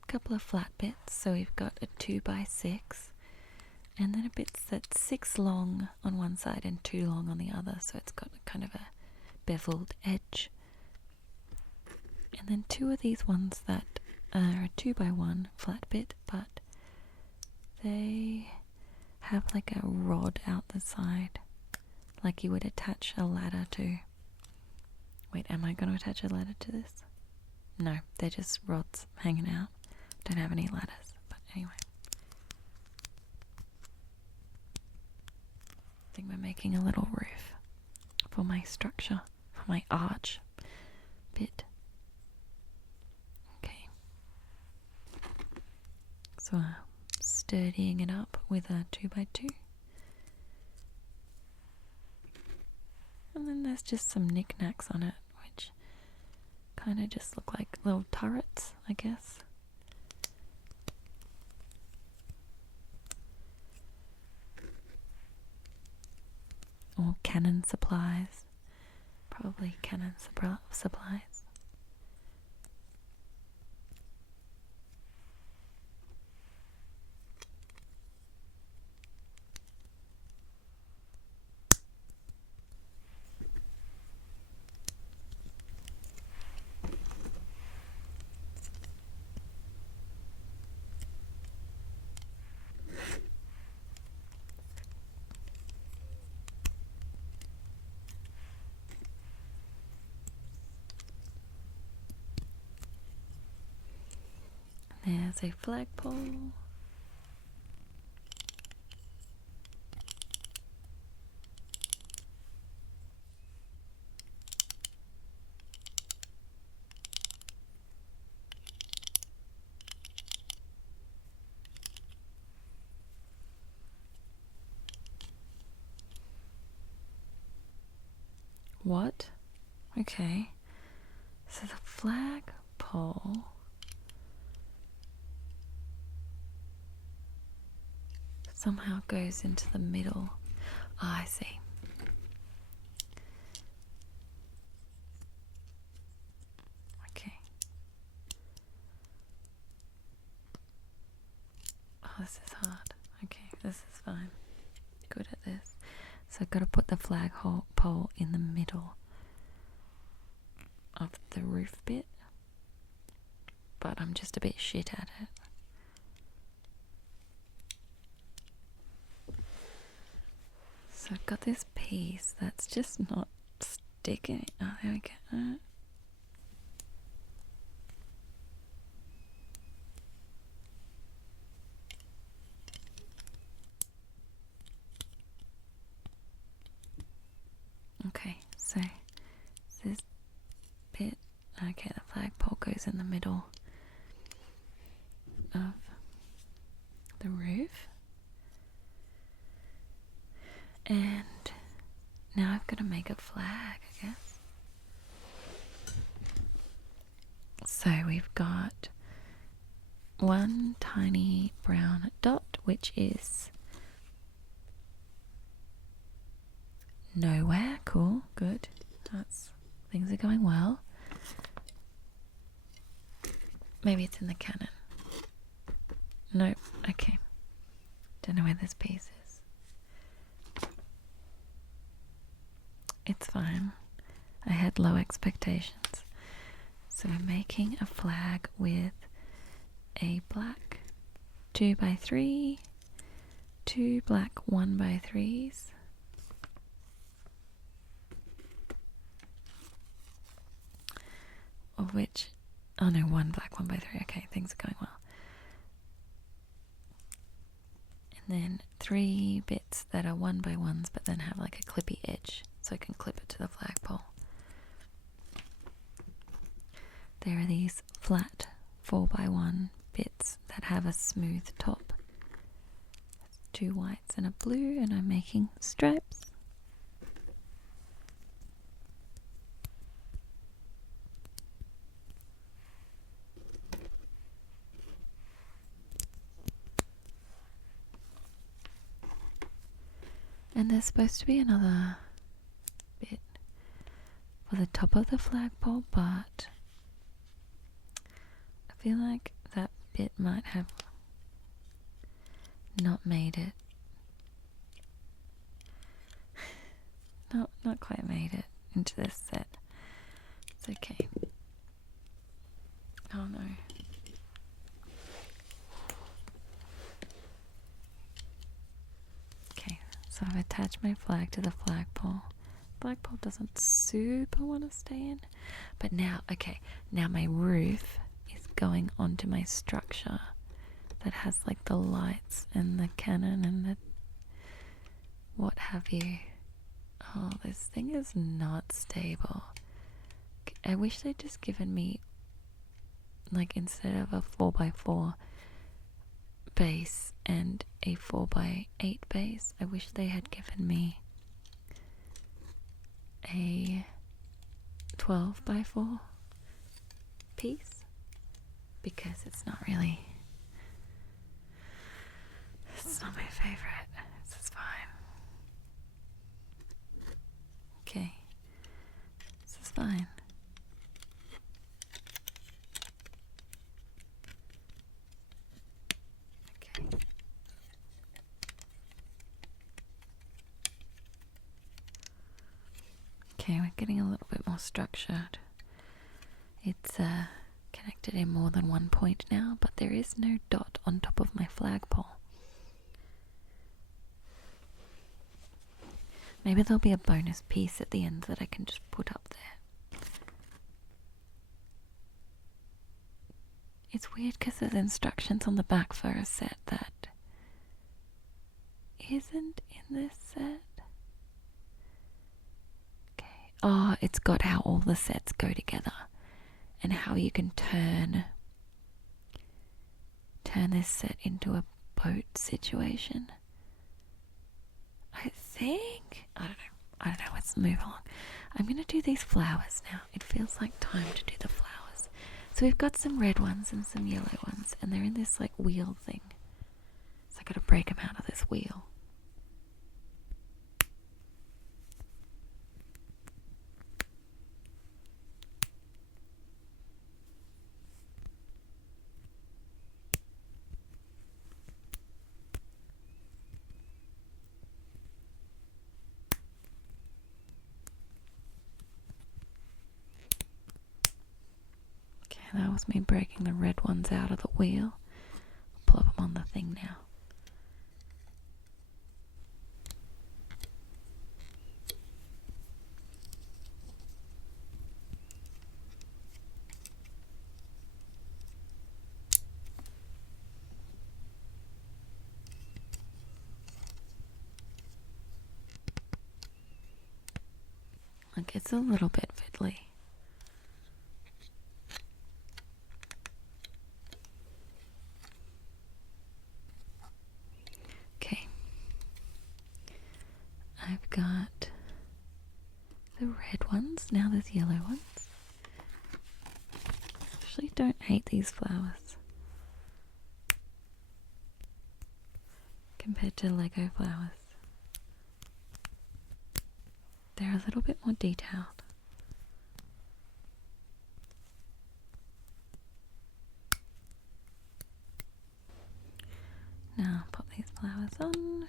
a couple of flat bits. So we've got a 2x6 and then a bit that's 6 long on one side and 2 long on the other. So it's got kind of a beveled edge. And then 2 of these ones that are a 2x1 flat bit, but they have like a rod out the side, like you would attach a ladder to. Wait, am I going to attach a ladder to this? No, they're just rods hanging out. Don't have any ladders, but anyway. I think we're making a little roof for my structure, for my arch bit. Okay. So I'm sturdying it up with a 2x2. And then there's just some knickknacks on it, which kind of just look like little turrets, I guess. Or cannon supplies. Probably cannon supplies. There's a flagpole. What? Okay. So the flagpole somehow goes into the middle. Oh, I see. Okay. Oh, this is hard. Okay, this is fine. Good at this. So I've got to put the flagpole in the middle of the roof bit. But I'm just a bit shit at it. So I've got this piece that's just not sticking. Oh, there we go. Okay, so this bit, okay, the flagpole goes in the middle of the roof. And now I've got to make a flag, I guess. So we've got one tiny brown dot, which is nowhere. Cool, good. Things are going well. Maybe it's in the cannon. Nope, okay. Don't know where this piece is. It's fine. I had low expectations. So we're making a flag with a black 2x3, 2 black 1x3s, of which, oh no, 1 black 1x3. Okay, things are going well. And then 3 bits that are 1x1s but then have like a clippy edge so I can clip it to the flagpole. there are these flat 4x1 bits that have a smooth top. 2 whites and a blue, and I'm making stripes. And there's supposed to be another bit for the top of the flagpole, but I feel like that bit might have not made it. Not quite made it into this set. It's okay. Oh no. Okay, so I've attached my flag to the flagpole. Flagpole doesn't super want to stay in, but now, okay, now my roof is going onto my structure that has like the lights and the cannon and the what have you. Oh, this thing is not stable. I wish they'd just given me, like, instead of a 4x4 base and a 4x8 base, I wish they had given me a 12x4 piece, because it's not my favorite. This is fine. Okay, this is fine. Okay. Okay, we're getting a little bit more structured. It's connected in more than one point now, but there is no dot on top of my flagpole. Maybe there'll be a bonus piece at the end that I can just put up there. It's weird because there's instructions on the back for a set that isn't in this set. Okay. Oh, it's got how all the sets go together and how you can turn this set into a boat situation. I think, I don't know, let's move along. I'm going to do these flowers now. It feels like time to do the flowers. So we've got some red ones and some yellow ones, and they're in this like wheel thing. So I got to break them out of this wheel. That was me breaking the red ones out of the wheel. I'll plop them on the thing now. Like, it's a little bit fiddly. I've got the red ones, now there's yellow ones. Actually don't hate these flowers compared to Lego flowers. They're a little bit more detailed. Now pop these flowers on.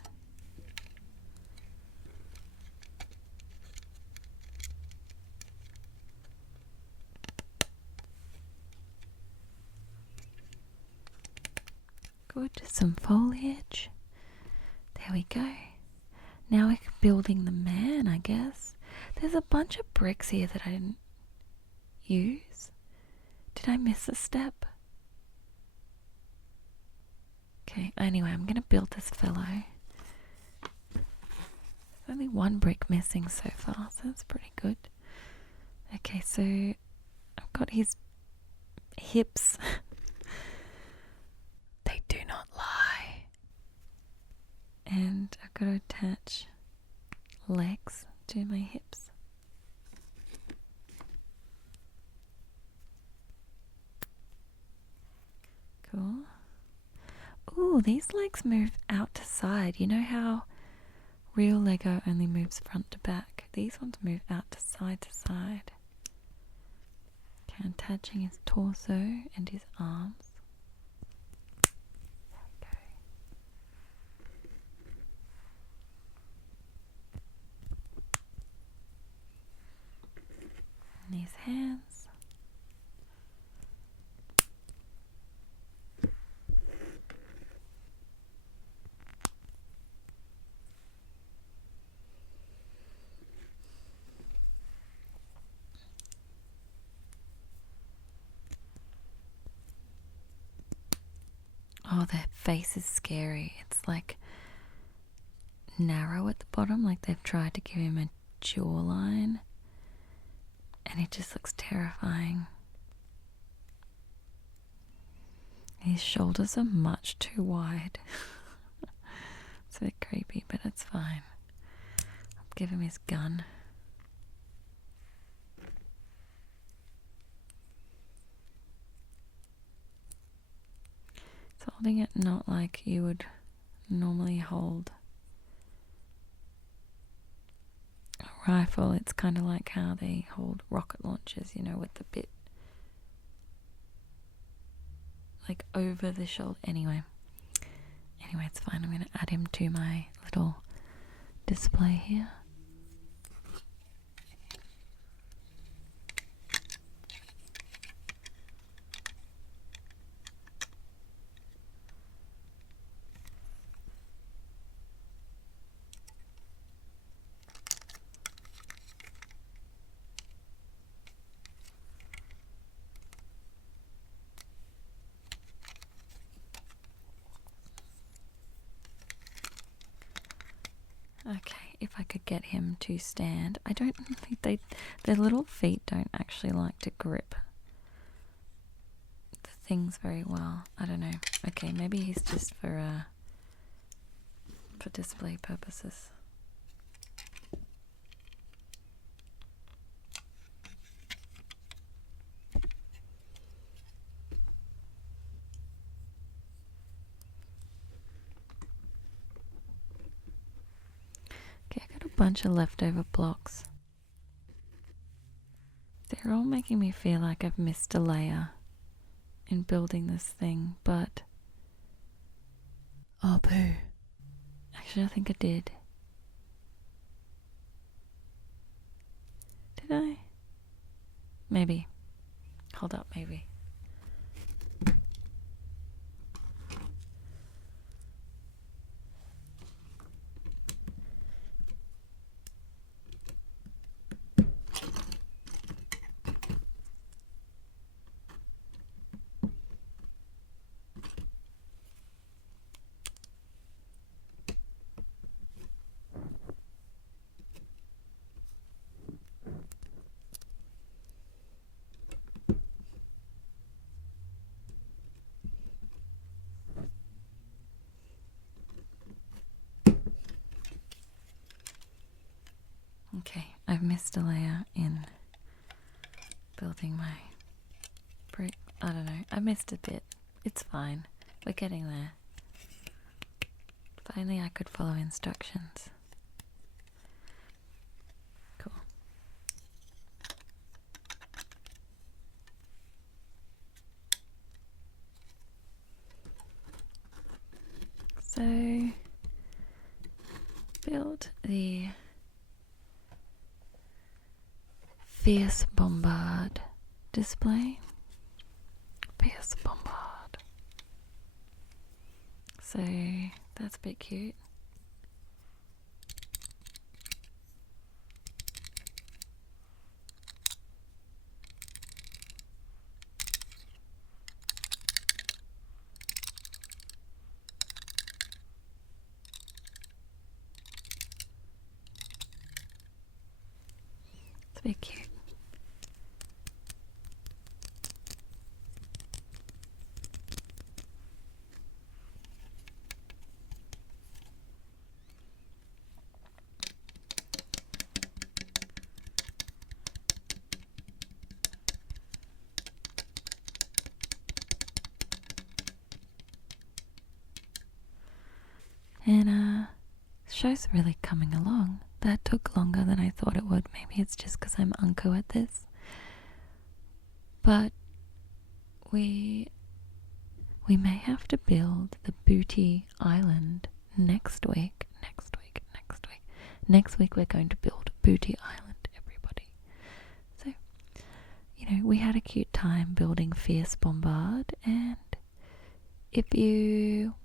Good, some foliage. There we go. Now we're building the man, I guess. There's a bunch of bricks here that I didn't use. Did I miss a step? Okay, anyway, I'm going to build this fellow. There's only one brick missing so far, so that's pretty good. Okay, so I've got his hips. They do not lie. And I've got to attach legs to my hips. Cool. Ooh, these legs move out to side. You know how real Lego only moves front to back? These ones move out to side to side. Okay, I'm attaching his torso and his arms. Okay. And his hands. Oh, their face is scary. It's like narrow at the bottom, like they've tried to give him a jawline. And it just looks terrifying. His shoulders are much too wide. It's a bit creepy, but it's fine. I'll give him his gun. It's holding it not like you would normally hold a rifle. It's kind of like how they hold rocket launchers, you know, with the bit like over the shoulder. Anyway, it's fine. I'm going to add him to my little display here. Okay, if I could get him to stand. I don't think their little feet don't actually like to grip the things very well. I don't know. Okay, maybe he's just for display purposes. Okay, I got a bunch of leftover blocks. They're all making me feel like I've missed a layer in building this thing, but... Oh, boo. Actually, I think I did. Did I? Maybe. Hold up, maybe. Okay, I've missed a layer in building my brick. I don't know, I missed a bit. It's fine. We're getting there. If only I could follow instructions. Cool. So, build the Fierce Bombard display. Fierce Bombard. So that's a bit cute. It's a bit cute. show's really coming along. That took longer than I thought it would. Maybe it's just because I'm unco at this. But we may have to build the Booty Island next week. Next week we're going to build Booty Island, everybody. So, we had a cute time building Fierce Bombard, and if you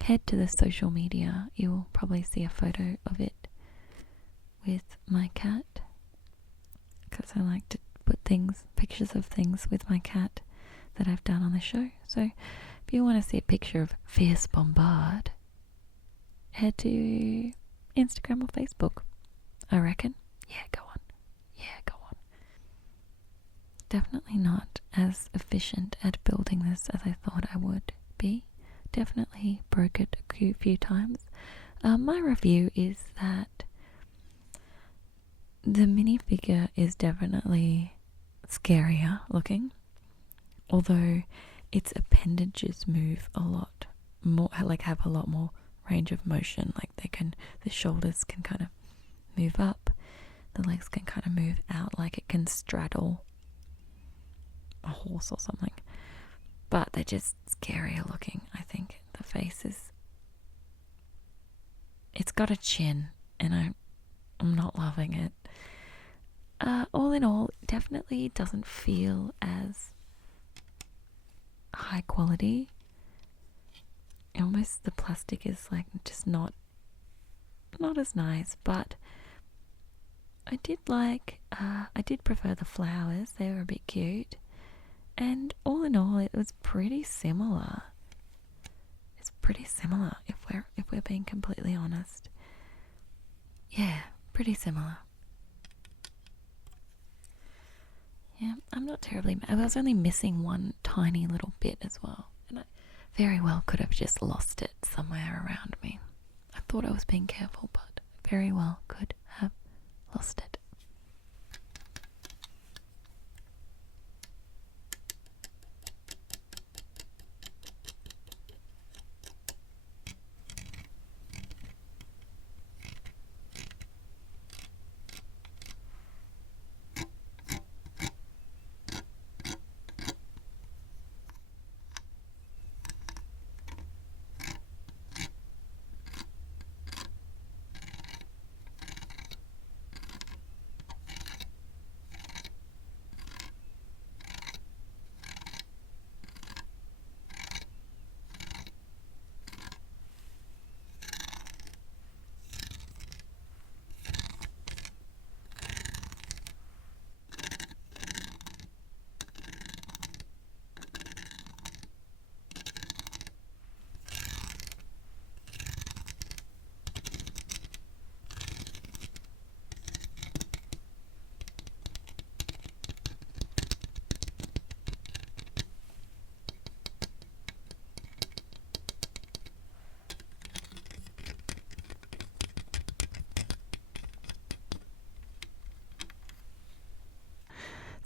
head to the social media, you'll probably see a photo of it with my cat, because I like to put pictures of things with my cat that I've done on the show. So if you want to see a picture of Fierce Bombard, head to Instagram or Facebook, I reckon. Yeah, go on. Definitely not as efficient at building this as I thought I would be. Definitely broke it a few times. My review is that the minifigure is definitely scarier looking, although its appendages move a lot more, like have a lot more range of motion. Like the shoulders can kind of move up, the legs can kind of move out, like it can straddle a horse or something. But they're just scarier looking, I think. The face it's got a chin, and I'm not loving it. All in all, definitely doesn't feel as high quality. Almost the plastic is like just not as nice, but I did prefer the flowers. They were a bit cute, and all in all it was pretty similar. It's pretty similar if we're being completely honest. Yeah, pretty similar. Yeah, I'm not terribly I was only missing one tiny little bit as well, and I very well could have just lost it somewhere around me. I thought I was being careful, but very well could have lost it.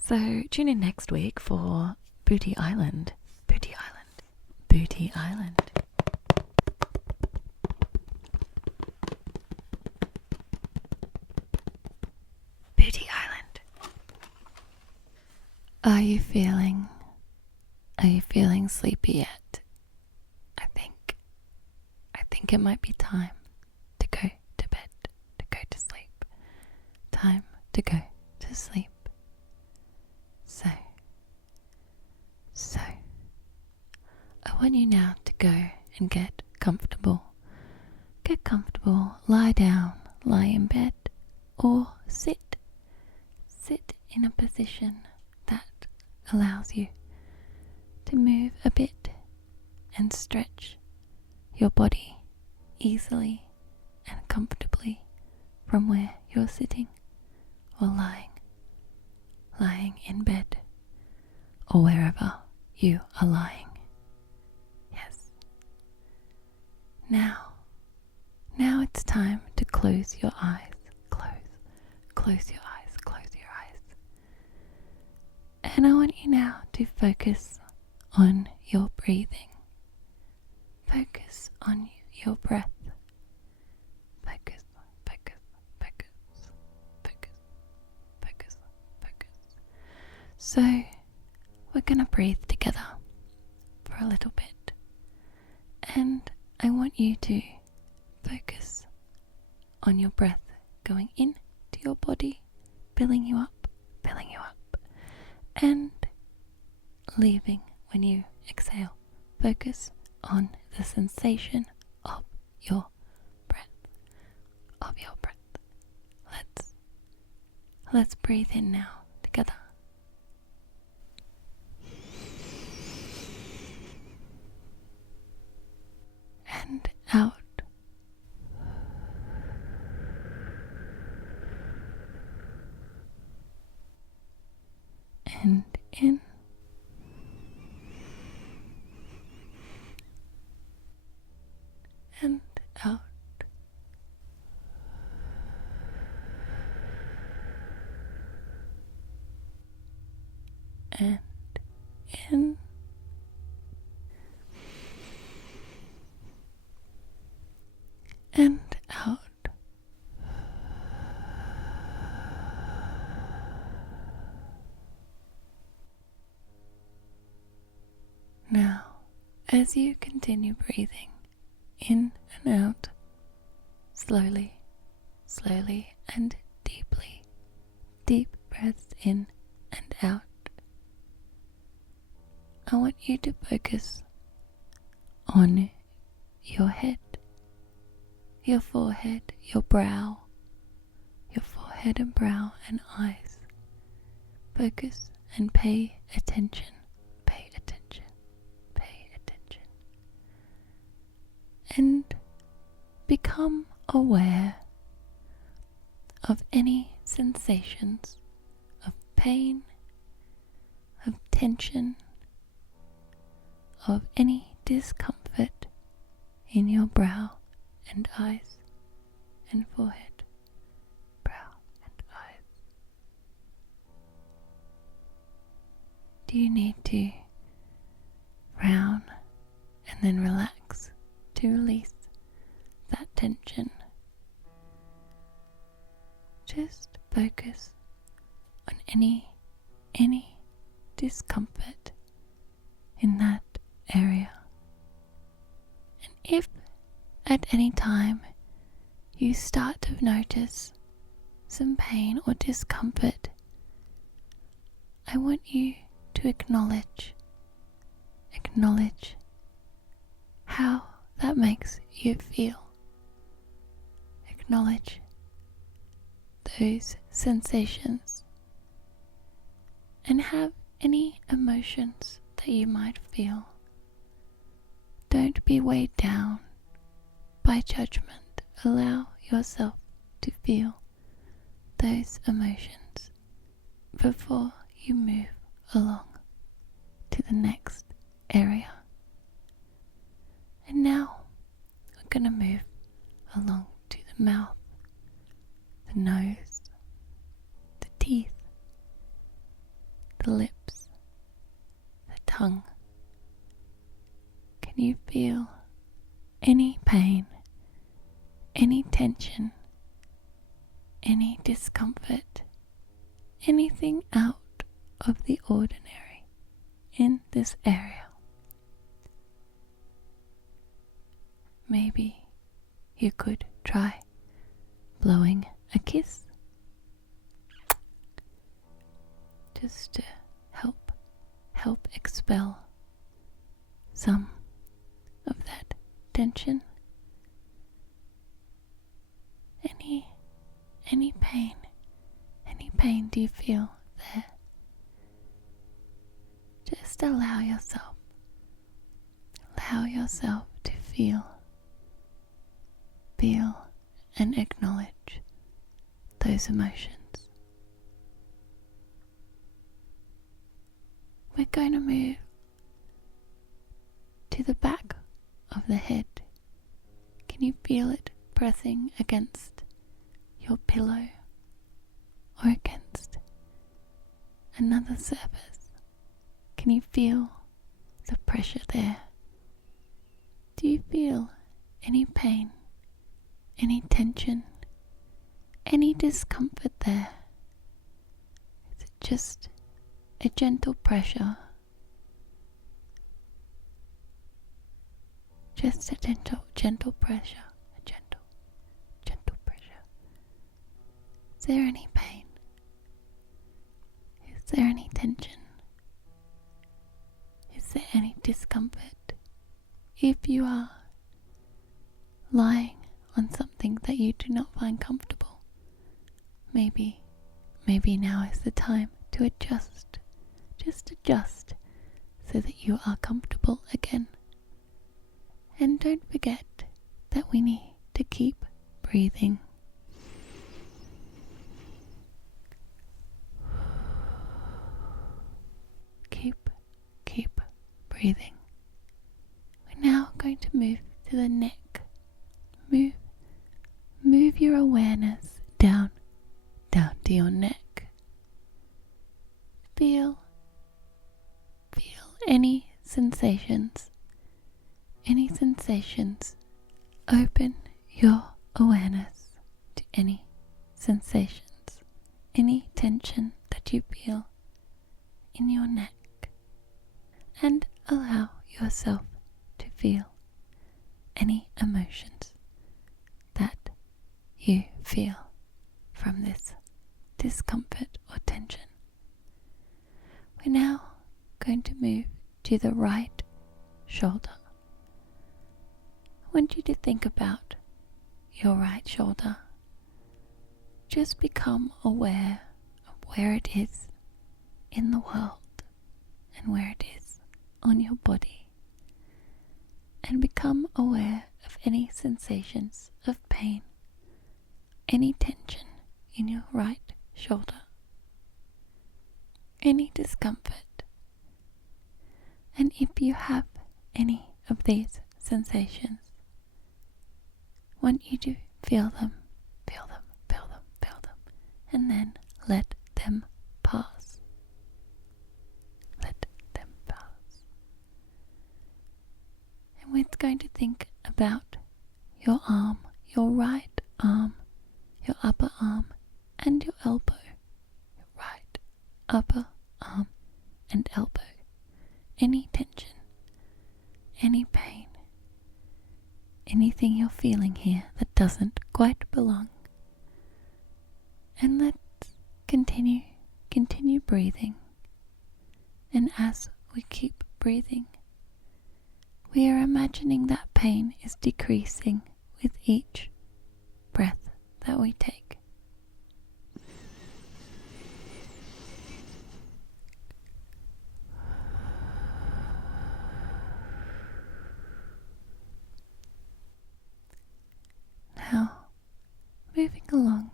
So tune in next week for Booty Island. Booty Island. Booty Island. Booty Island. Are you feeling sleepy yet? I think it might be time to go to bed, to go to sleep. Time to go to sleep. So, I want you now to go and get comfortable. Get comfortable, lie down, lie in bed, or sit. Sit in a position that allows you to move a bit and stretch your body easily and comfortably from where you're sitting or lying in bed, or wherever you are lying. Yes. Now it's time to close your eyes. Close your eyes. And I want you now to focus on your breathing. Focus on your breath. So we're gonna breathe together for a little bit, and I want you to focus on your breath going in to your body, filling you up, and leaving when you exhale. Focus on the sensation of your breath, Let's breathe in now together. And out. And in. And out. And in. And out. Now, as you continue breathing in and out, slowly and deeply, deep breaths in and out, I want you to focus on your head, your forehead, your brow, your forehead and brow and eyes. Focus and pay attention. And become aware of any sensations of pain, of tension, of any discomfort in your brow and eyes and forehead, brow and eyes. Do you need to frown and then relax to release that tension? Just focus on any discomfort in that area. And if at any time you start to notice some pain or discomfort, I want you to acknowledge how that makes you feel. Acknowledge those sensations and have any emotions that you might feel. Don't be weighed down by judgment. Allow yourself to feel those emotions before you move along to the next area. And now we're going to move along to the mouth, the nose, the teeth, the lips, the tongue. Can you feel any pain, any tension, any discomfort, anything out of the ordinary in this area? Maybe you could try blowing a kiss, just to help expel some of that tension. Any pain do you feel there? Just allow yourself to feel and acknowledge those emotions. We're going to move to the back of the head. Can you feel it pressing against your pillow or against another surface? Can you feel the pressure there? Do you feel any pain, any tension, any discomfort there? Is it just a gentle pressure. Just a gentle pressure. A gentle pressure. Is there any pain? Is there any tension? Is there any discomfort? If you are lying on something that you do not find comfortable, maybe now is the time to adjust. Just adjust so that you are comfortable again. And don't forget that we need to keep breathing. Keep breathing. We're now going to move to the neck. Move your awareness down to your neck. Feel any sensations. Open your awareness to any sensations, any tension that you feel in your neck, and allow yourself to feel any emotions that you feel from this discomfort or tension. We're now going to move to the right shoulder. I want you to think about your right shoulder. Just become aware of where it is in the world and where it is on your body, and become aware of any sensations of pain, any tension in your right shoulder, any discomfort. And if you have any of these sensations, I want you to feel them, and then let them pass. And we're going to think about your arm, your right arm, your upper arm, and your elbow. Your right, upper arm, and elbow. Any tension, any pain, anything you're feeling here that doesn't quite belong. And let's continue breathing. And as we keep breathing, we are imagining that pain is decreasing with each breath that we take. Now, moving along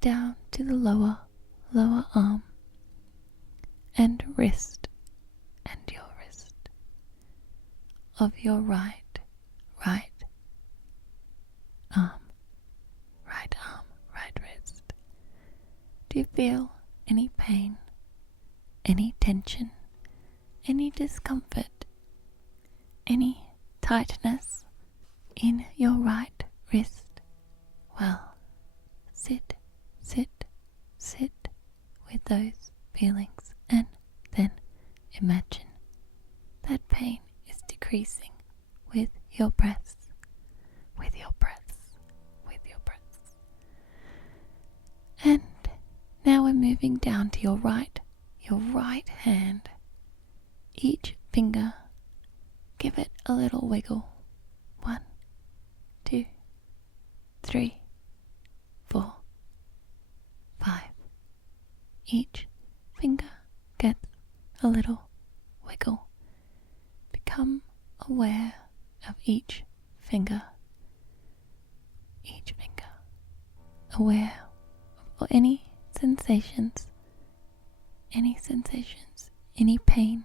down to the lower arm and wrist, and your wrist of your right arm, right wrist. Do you feel any pain, any tension, any discomfort, any tightness in your right wrist? Well, sit with those feelings, and then imagine that pain is decreasing with your breaths. And now we're moving down to your right hand. Each finger, give it a little wiggle. 1, 2, 3, 4, 5. Each finger gets a little wiggle. Become aware of each finger. Aware of any sensations, any pain,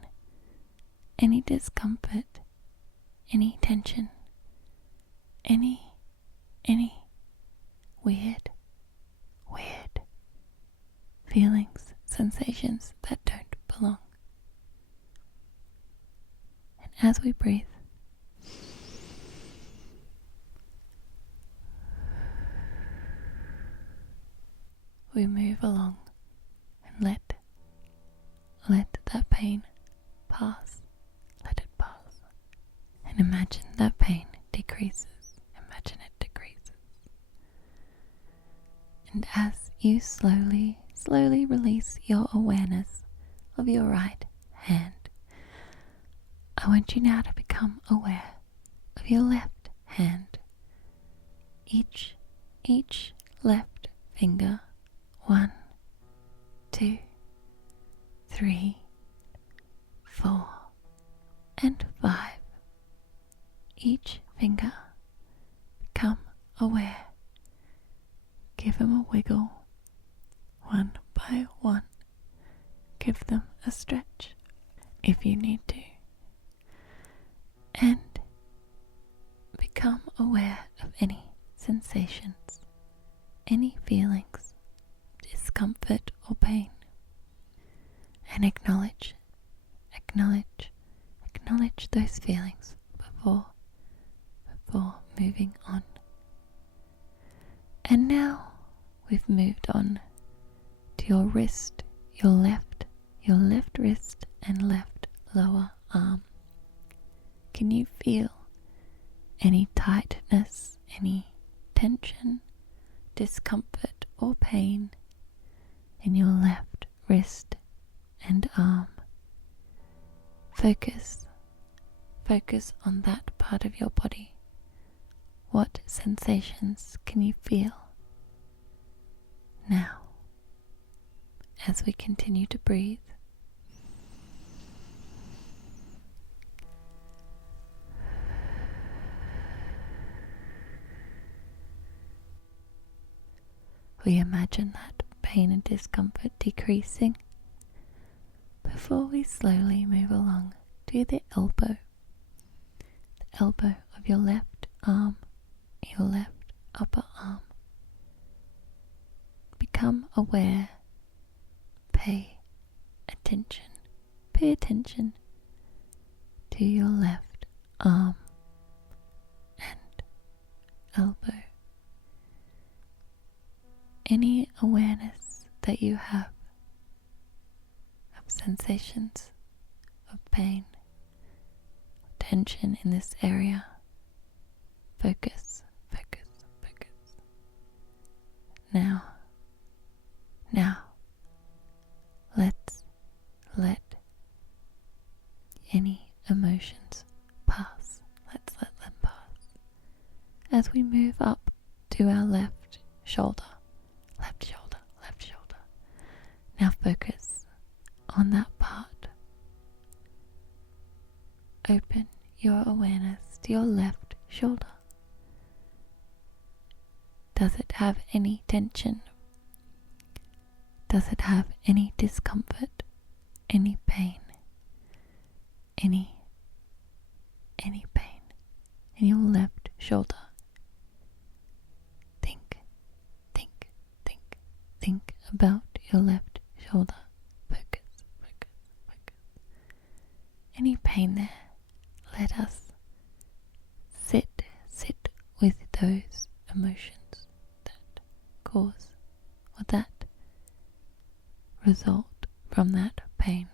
any discomfort, any tension, any weird feelings, sensations that don't belong. And as we breathe, we move along and let pain pass. Let it pass. And imagine that pain decreases. Imagine it decreases. And as you slowly release your awareness of your right hand, I want you now to become aware of your left hand. Each left finger. 1, 2, 3, 4, and 5. Each finger. Become aware. Give them a wiggle. One by one. Give them a stretch if you need to. And become aware of any sensations, any feelings, discomfort or pain. And acknowledge those feelings before moving on. And now we've moved on to your wrist, your left wrist and left lower arm. Can you feel any tightness, any tension, discomfort or pain in your left wrist and arm? Focus on that part of your body. What sensations can you feel now as we continue to breathe? We imagine that pain and discomfort decreasing before we slowly move along to the elbow of your left arm, your left upper arm. Become aware, pay attention to your left arm and elbow. Any awareness that you have of sensations of pain, tension in this area, focus. Now, let's let any emotions pass. Let's let them pass as we move up to our left shoulder. Now focus on that part. Open your awareness to your left shoulder. Does it have any tension? Does it have any discomfort? Any pain? Any pain in your left shoulder? Think about your left shoulder. Focus. Any pain there? Let us sit with those emotions that cause or that result from that pain.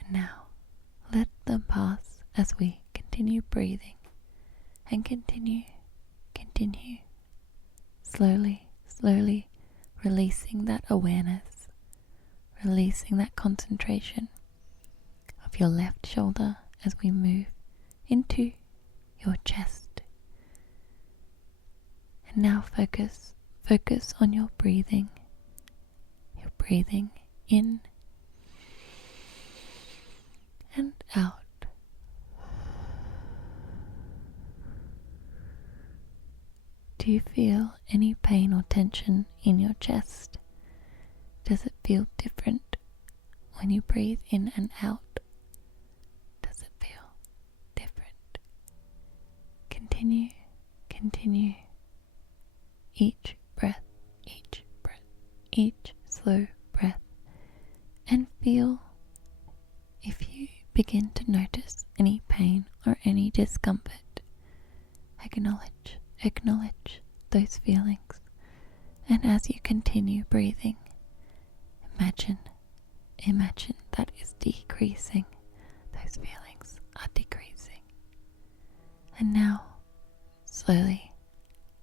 And now let them pass as we continue breathing and continue slowly releasing that awareness, releasing that concentration of your left shoulder as we move into your chest. And now focus on your breathing. Your breathing in and out. Do you feel any pain or tension in your chest? Does it feel different when you breathe in and out? Does it feel different? Continue. Each breath, each slow breath, and feel if you begin to notice any pain or any discomfort. Acknowledge those feelings, and as you continue breathing, imagine that is decreasing. Those feelings are decreasing. And now, slowly,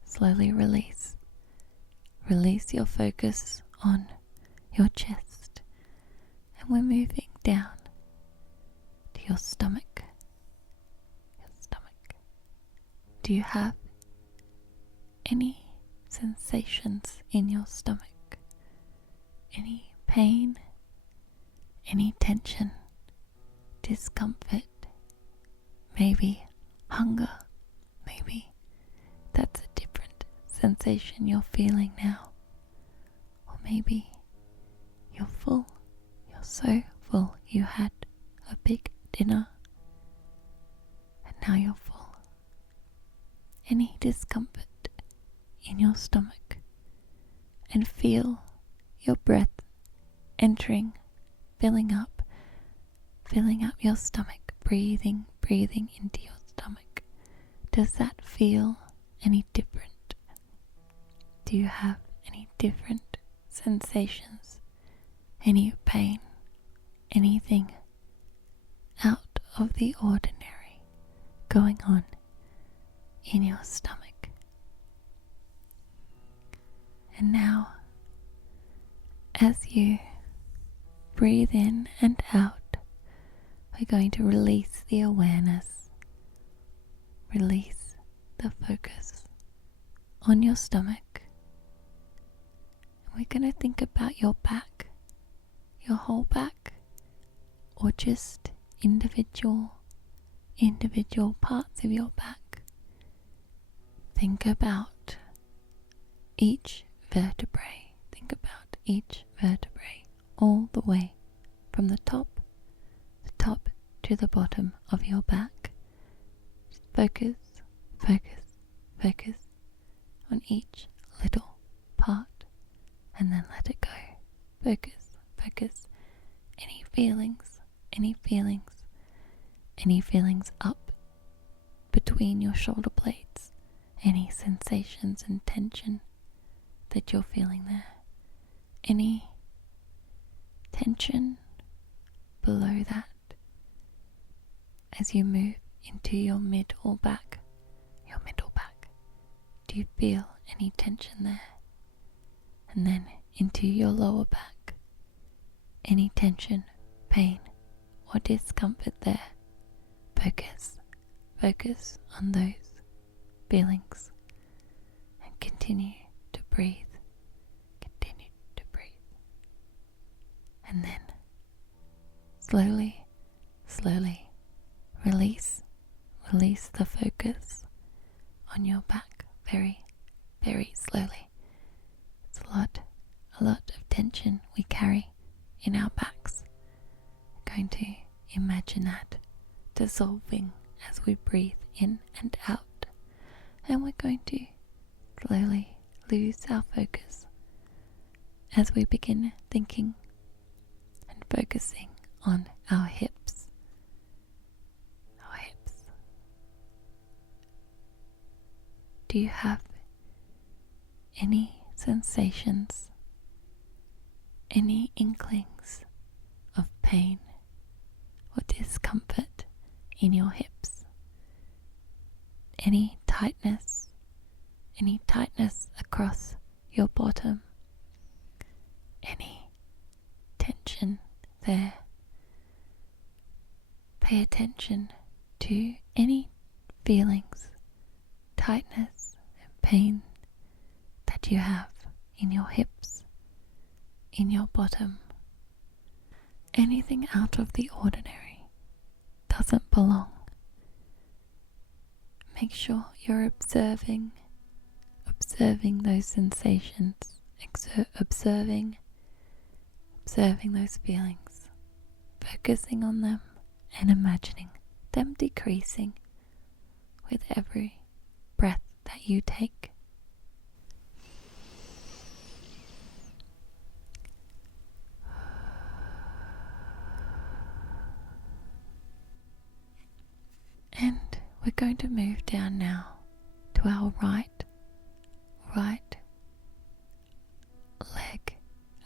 slowly release. Release your focus on your chest. And we're moving down to your stomach. Your stomach. Do you have any sensations in your stomach? Any pain? Any tension? Discomfort? Maybe hunger? Maybe that's a different sensation you're feeling now. Or maybe you're full. You're so full. You had a big dinner and now you're full. Any discomfort in your stomach, and feel your breath entering, filling up your stomach, breathing into your stomach. Does that feel any different? Do you have any different sensations? Any pain? Anything out of the ordinary going on in your stomach? And now, as you breathe in and out, we're going to release the awareness, release the focus on your stomach. And we're going to think about your back, your whole back, or just individual parts of your back. Think about each vertebrae. Think about each vertebrae all the way from the top to the bottom of your back. Just focus on each little part and then let it go. Focus. Any feelings up between your shoulder blades, any sensations and tension that you're feeling there, any tension below that as you move into your middle back. Do you feel any tension there? And then into your lower back, any tension, pain or discomfort there. Focus on those feelings and continue to breathe. And then slowly release the focus on your back very slowly. It's a lot of tension we carry in our backs. We're going to imagine that dissolving as we breathe in and out, and we're going to slowly lose our focus as we begin thinking and focusing on our hips. Do you have any sensations, any inklings of pain or discomfort in your hips? Any tightness across your bottom? Any tension there? Pay attention to any feelings, tightness and pain that you have in your hips, in your bottom. Anything out of the ordinary doesn't belong. Make sure you're observing those sensations, observing those feelings, focusing on them and imagining them decreasing with every breath that you take. And we're going to move down now to our right leg,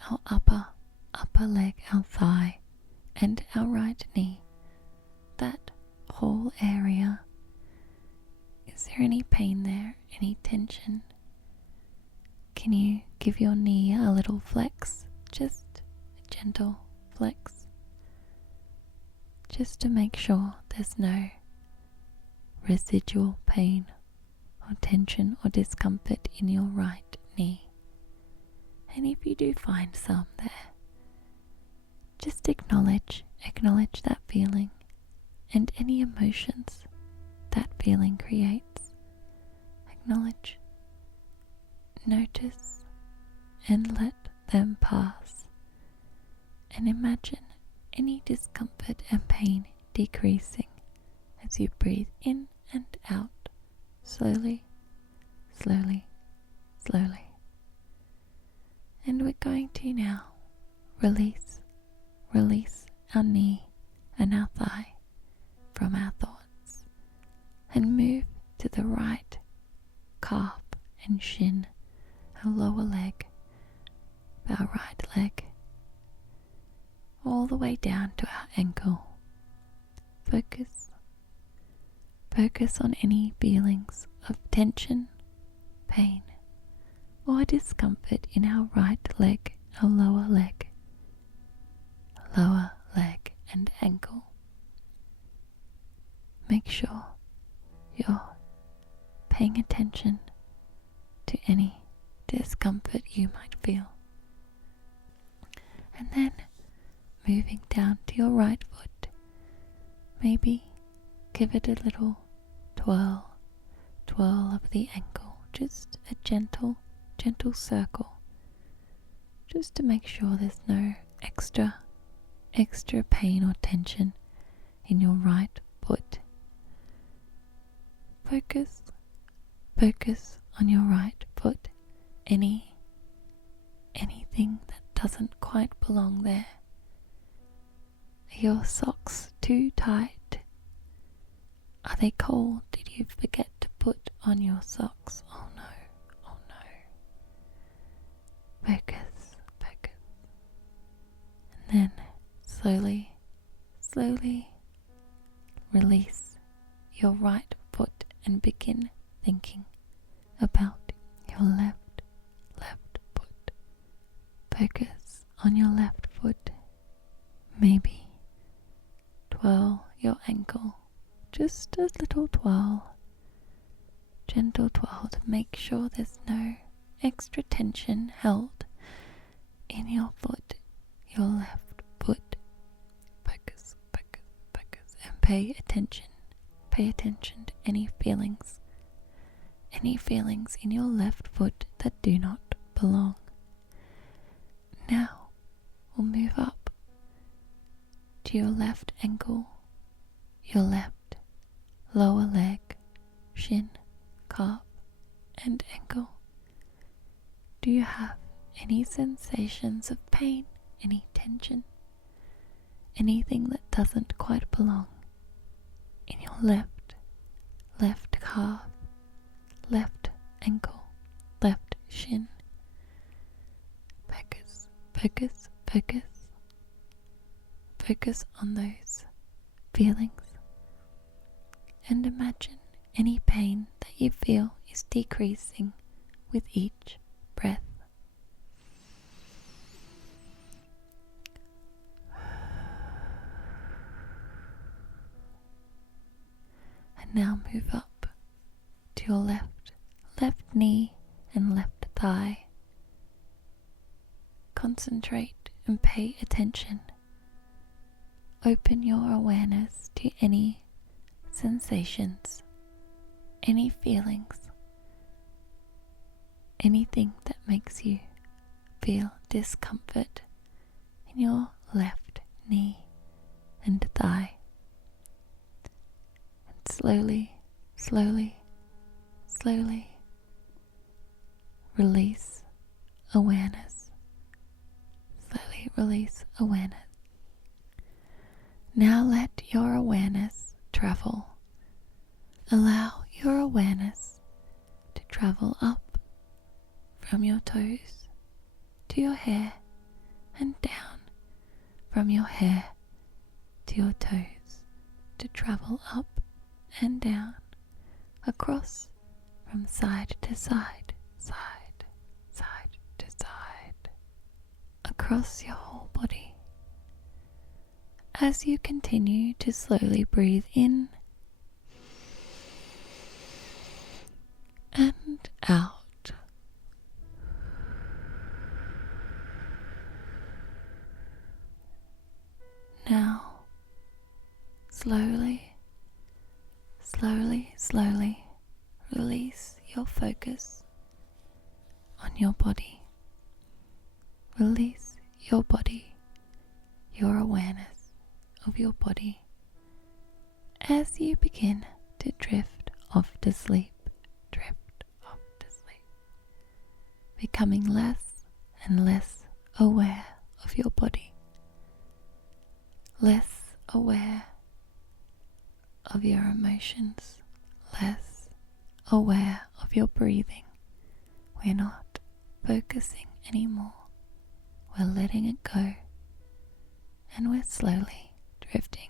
our upper upper leg, our thigh, and our right knee. That whole area. Is there any pain there? Any tension? Can you give your knee a little flex? Just a gentle flex. Just to make sure there's no residual pain or tension or discomfort in your right knee. And if you do find some there, just acknowledge that feeling and any emotions that feeling creates. Acknowledge, notice, and let them pass. And imagine any discomfort and pain decreasing as you breathe in and out, slowly, slowly, slowly. And we're going to now release our knee and our thigh from our thoughts and move to the right calf and shin, our lower leg, our right leg, all the way down to our ankle. Focus on any feelings of tension, pain, or discomfort in our right leg, our lower leg and ankle. Make sure you're paying attention to any discomfort you might feel. And then moving down to your right foot, maybe give it a little twirl of the ankle, just a gentle circle, just to make sure there's no extra pain or tension in your right foot. Focus on your right foot. Anything that doesn't quite belong there. Are your socks too tight? Are they cold? Did you forget to put on your socks? Oh no. Focus. And then slowly release your right foot and begin thinking about your left foot. Focus on your left foot. Maybe twirl your ankle, just a little twirl, gentle twirl to make sure there's no extra tension held in your foot, your left foot. Focus and pay attention to any feelings in your left foot that do not belong. Now we'll move up to your left ankle, your left lower leg, shin, calf, and ankle. Do you have any sensations of pain, any tension, anything that doesn't quite belong in your left calf, left ankle, left shin? Focus on those feelings and imagine any pain that you feel is decreasing with each breath. And now move up to your left knee and left thigh. Concentrate and pay attention. Open your awareness to any sensations, any feelings, anything that makes you feel discomfort in your left knee and thigh. And slowly release awareness. Slowly release awareness. Now let your awareness travel. Allow your awareness to travel up from your toes to your hair and down from your hair to your toes to travel up and down, across, from side to side, side to side, across your whole body. As you continue to slowly breathe in and out. Now, slowly release your focus on your body. Release your body, your awareness of your body as you begin to drift off to sleep, becoming less and less aware of your body, less aware of your emotions, less aware of your breathing. We're not focusing anymore. We're letting it go, and we're slowly drifting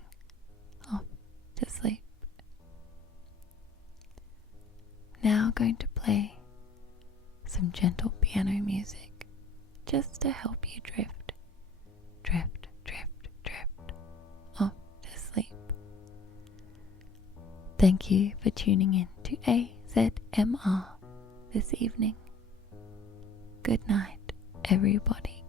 off to sleep. Now going to play some gentle piano music just to help you drift off to sleep. Thank you for tuning in to AzZMR this evening. Good night, everybody.